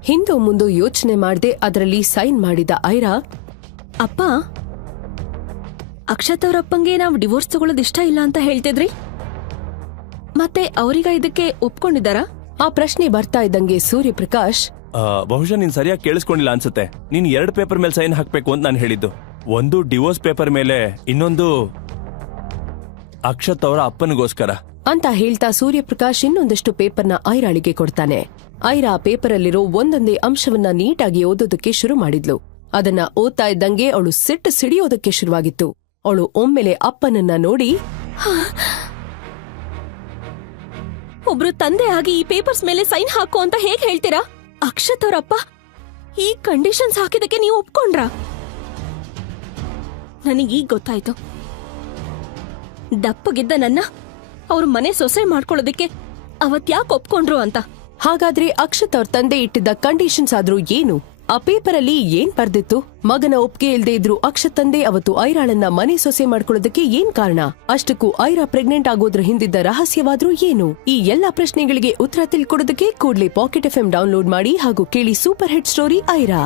ಹಿಂದೂ ಮುಂದೂ ಯೋಚನೆ ಮಾಡದೆ ಅದರಲ್ಲಿ ಸೈನ್ ಮಾಡಿದ ಐರಾ, ಅಪ್ಪ, ಅಕ್ಷತ್ ಅವರಪ್ಪಂಗೆ ನಾವು ಡಿವೋರ್ಸ್ ತಗೊಳ್ಳೋದು ಇಷ್ಟ ಇಲ್ಲ ಅಂತ ಹೇಳ್ತಿದ್ರಿ, ಮತ್ತೆ ಅವರೀಗ ಇದಕ್ಕೆ ಒಪ್ಕೊಂಡಿದ್ದಾರಾ? ಆ ಪ್ರಶ್ನೆ ಬರ್ತಾ ಇದ್ದಂಗೆ ಸೂರ್ಯಪ್ರಕಾಶ್, ಬಹುಶಃ ನೀನ್ ಸರಿಯಾಗಿ ಕೇಳಿಸ್ಕೊಂಡಿಲ್ಲ ಅನ್ಸುತ್ತೆ. ನೀನ್ 2 ಪೇಪರ್ ಮೇಲೆ ಸೈನ್ ಹಾಕ್ಬೇಕು ಅಂತ ನಾನು ಹೇಳಿದ್ದು. ಒಂದು ಡಿವೋರ್ಸ್ ಪೇಪರ್ ಮೇಲೆ, ಇನ್ನೊಂದು ಅಕ್ಷತ್ ಅವರ ಅಪ್ಪನಿಗೋಸ್ಕರ ಅಂತ ಹೇಳ್ತಾ ಸೂರ್ಯಪ್ರಕಾಶ್ ಇನ್ನೊಂದಷ್ಟು ಪೇಪರ್ನ ಐರಾಳಿಗೆ ಕೊಡ್ತಾನೆ. ಐರಾ ಪೇಪರಲ್ಲಿರೋ ಒಂದೊಂದೇ ಅಂಶವನ್ನ ನೀಟಾಗಿ ಓದೋದಕ್ಕೆ ಶುರು ಮಾಡಿದ್ಲು. ಅದನ್ನ ಓದ್ತಾ ಇದ್ದಂಗೆ ಅವಳು ಸಿಟ್ಟು ಸಿಡಿಯೋದಕ್ಕೆ ಶುರುವಾಗಿತ್ತು. ಅವಳು ಒಮ್ಮೆಲೆ ಅಪ್ಪನನ್ನ ನೋಡಿ, ಒಬ್ರು ತಂದೆ ಆಗಿ ಈ ಪೇಪರ್ಸ್ ಮೇಲೆ ಸೈನ್ ಹಾಕು ಅಂತ ಹೇಗ್ ಹೇಳ್ತೀರಾ? ಅಕ್ಷತ್ ಅವರಪ್ಪ ಈ ಕಂಡೀಷನ್ಸ್ ಹಾಕಿದಕ್ಕೆ ನೀವು ಒಪ್ಕೊಂಡ್ರಾ? ನನಗೀಗ ಗೊತ್ತಾಯ್ತು, ದಪ್ಪಗಿದ್ದ ನನ್ನ ಅವ್ರ ಮನೆ ಸೊಸೆ ಮಾಡ್ಕೊಳ್ಳೋದಕ್ಕೆ ಅವತ್ಯಾಕೆ ಒಪ್ಕೊಂಡ್ರು ಅಂತ. ಹಾಗಾದ್ರೆ ಅಕ್ಷತ್ ಅವ್ರ ತಂದೆ ಇಟ್ಟಿದ್ದ ಕಂಡೀಷನ್ಸ್ ಆದ್ರೂ ಏನು? ಆ ಪೇಪರಲ್ಲಿ ಏನ್ ಬರ್ದಿತ್ತು? ಮಗನ ಒಪ್ಪಿಗೆ ಇಲ್ದೇ ಇದ್ರು ಅಕ್ಷತ್ ತಂದೆ ಅವತ್ತು ಐರಾಳನ್ನ ಮನೆ ಸೊಸೆ ಮಾಡ್ಕೊಳ್ಳೋದಕ್ಕೆ ಏನ್ ಕಾರಣ? ಅಷ್ಟಕ್ಕೂ ಐರಾ ಪ್ರೆಗ್ನೆಂಟ್ ಆಗೋದ್ರ ಹಿಂದಿದ್ದ ರಹಸ್ಯವಾದ್ರೂ ಏನು? ಈ ಎಲ್ಲಾ ಪ್ರಶ್ನೆಗಳಿಗೆ ಉತ್ತರ ತಿಳ್ಕೊಡೋದಕ್ಕೆ ಕೂಡ್ಲೇ ಪಾಕೆಟ್ FM ಡೌನ್ಲೋಡ್ ಮಾಡಿ ಹಾಗೂ ಕೇಳಿ ಸೂಪರ್ ಹಿಟ್ ಸ್ಟೋರಿ ಐರಾ.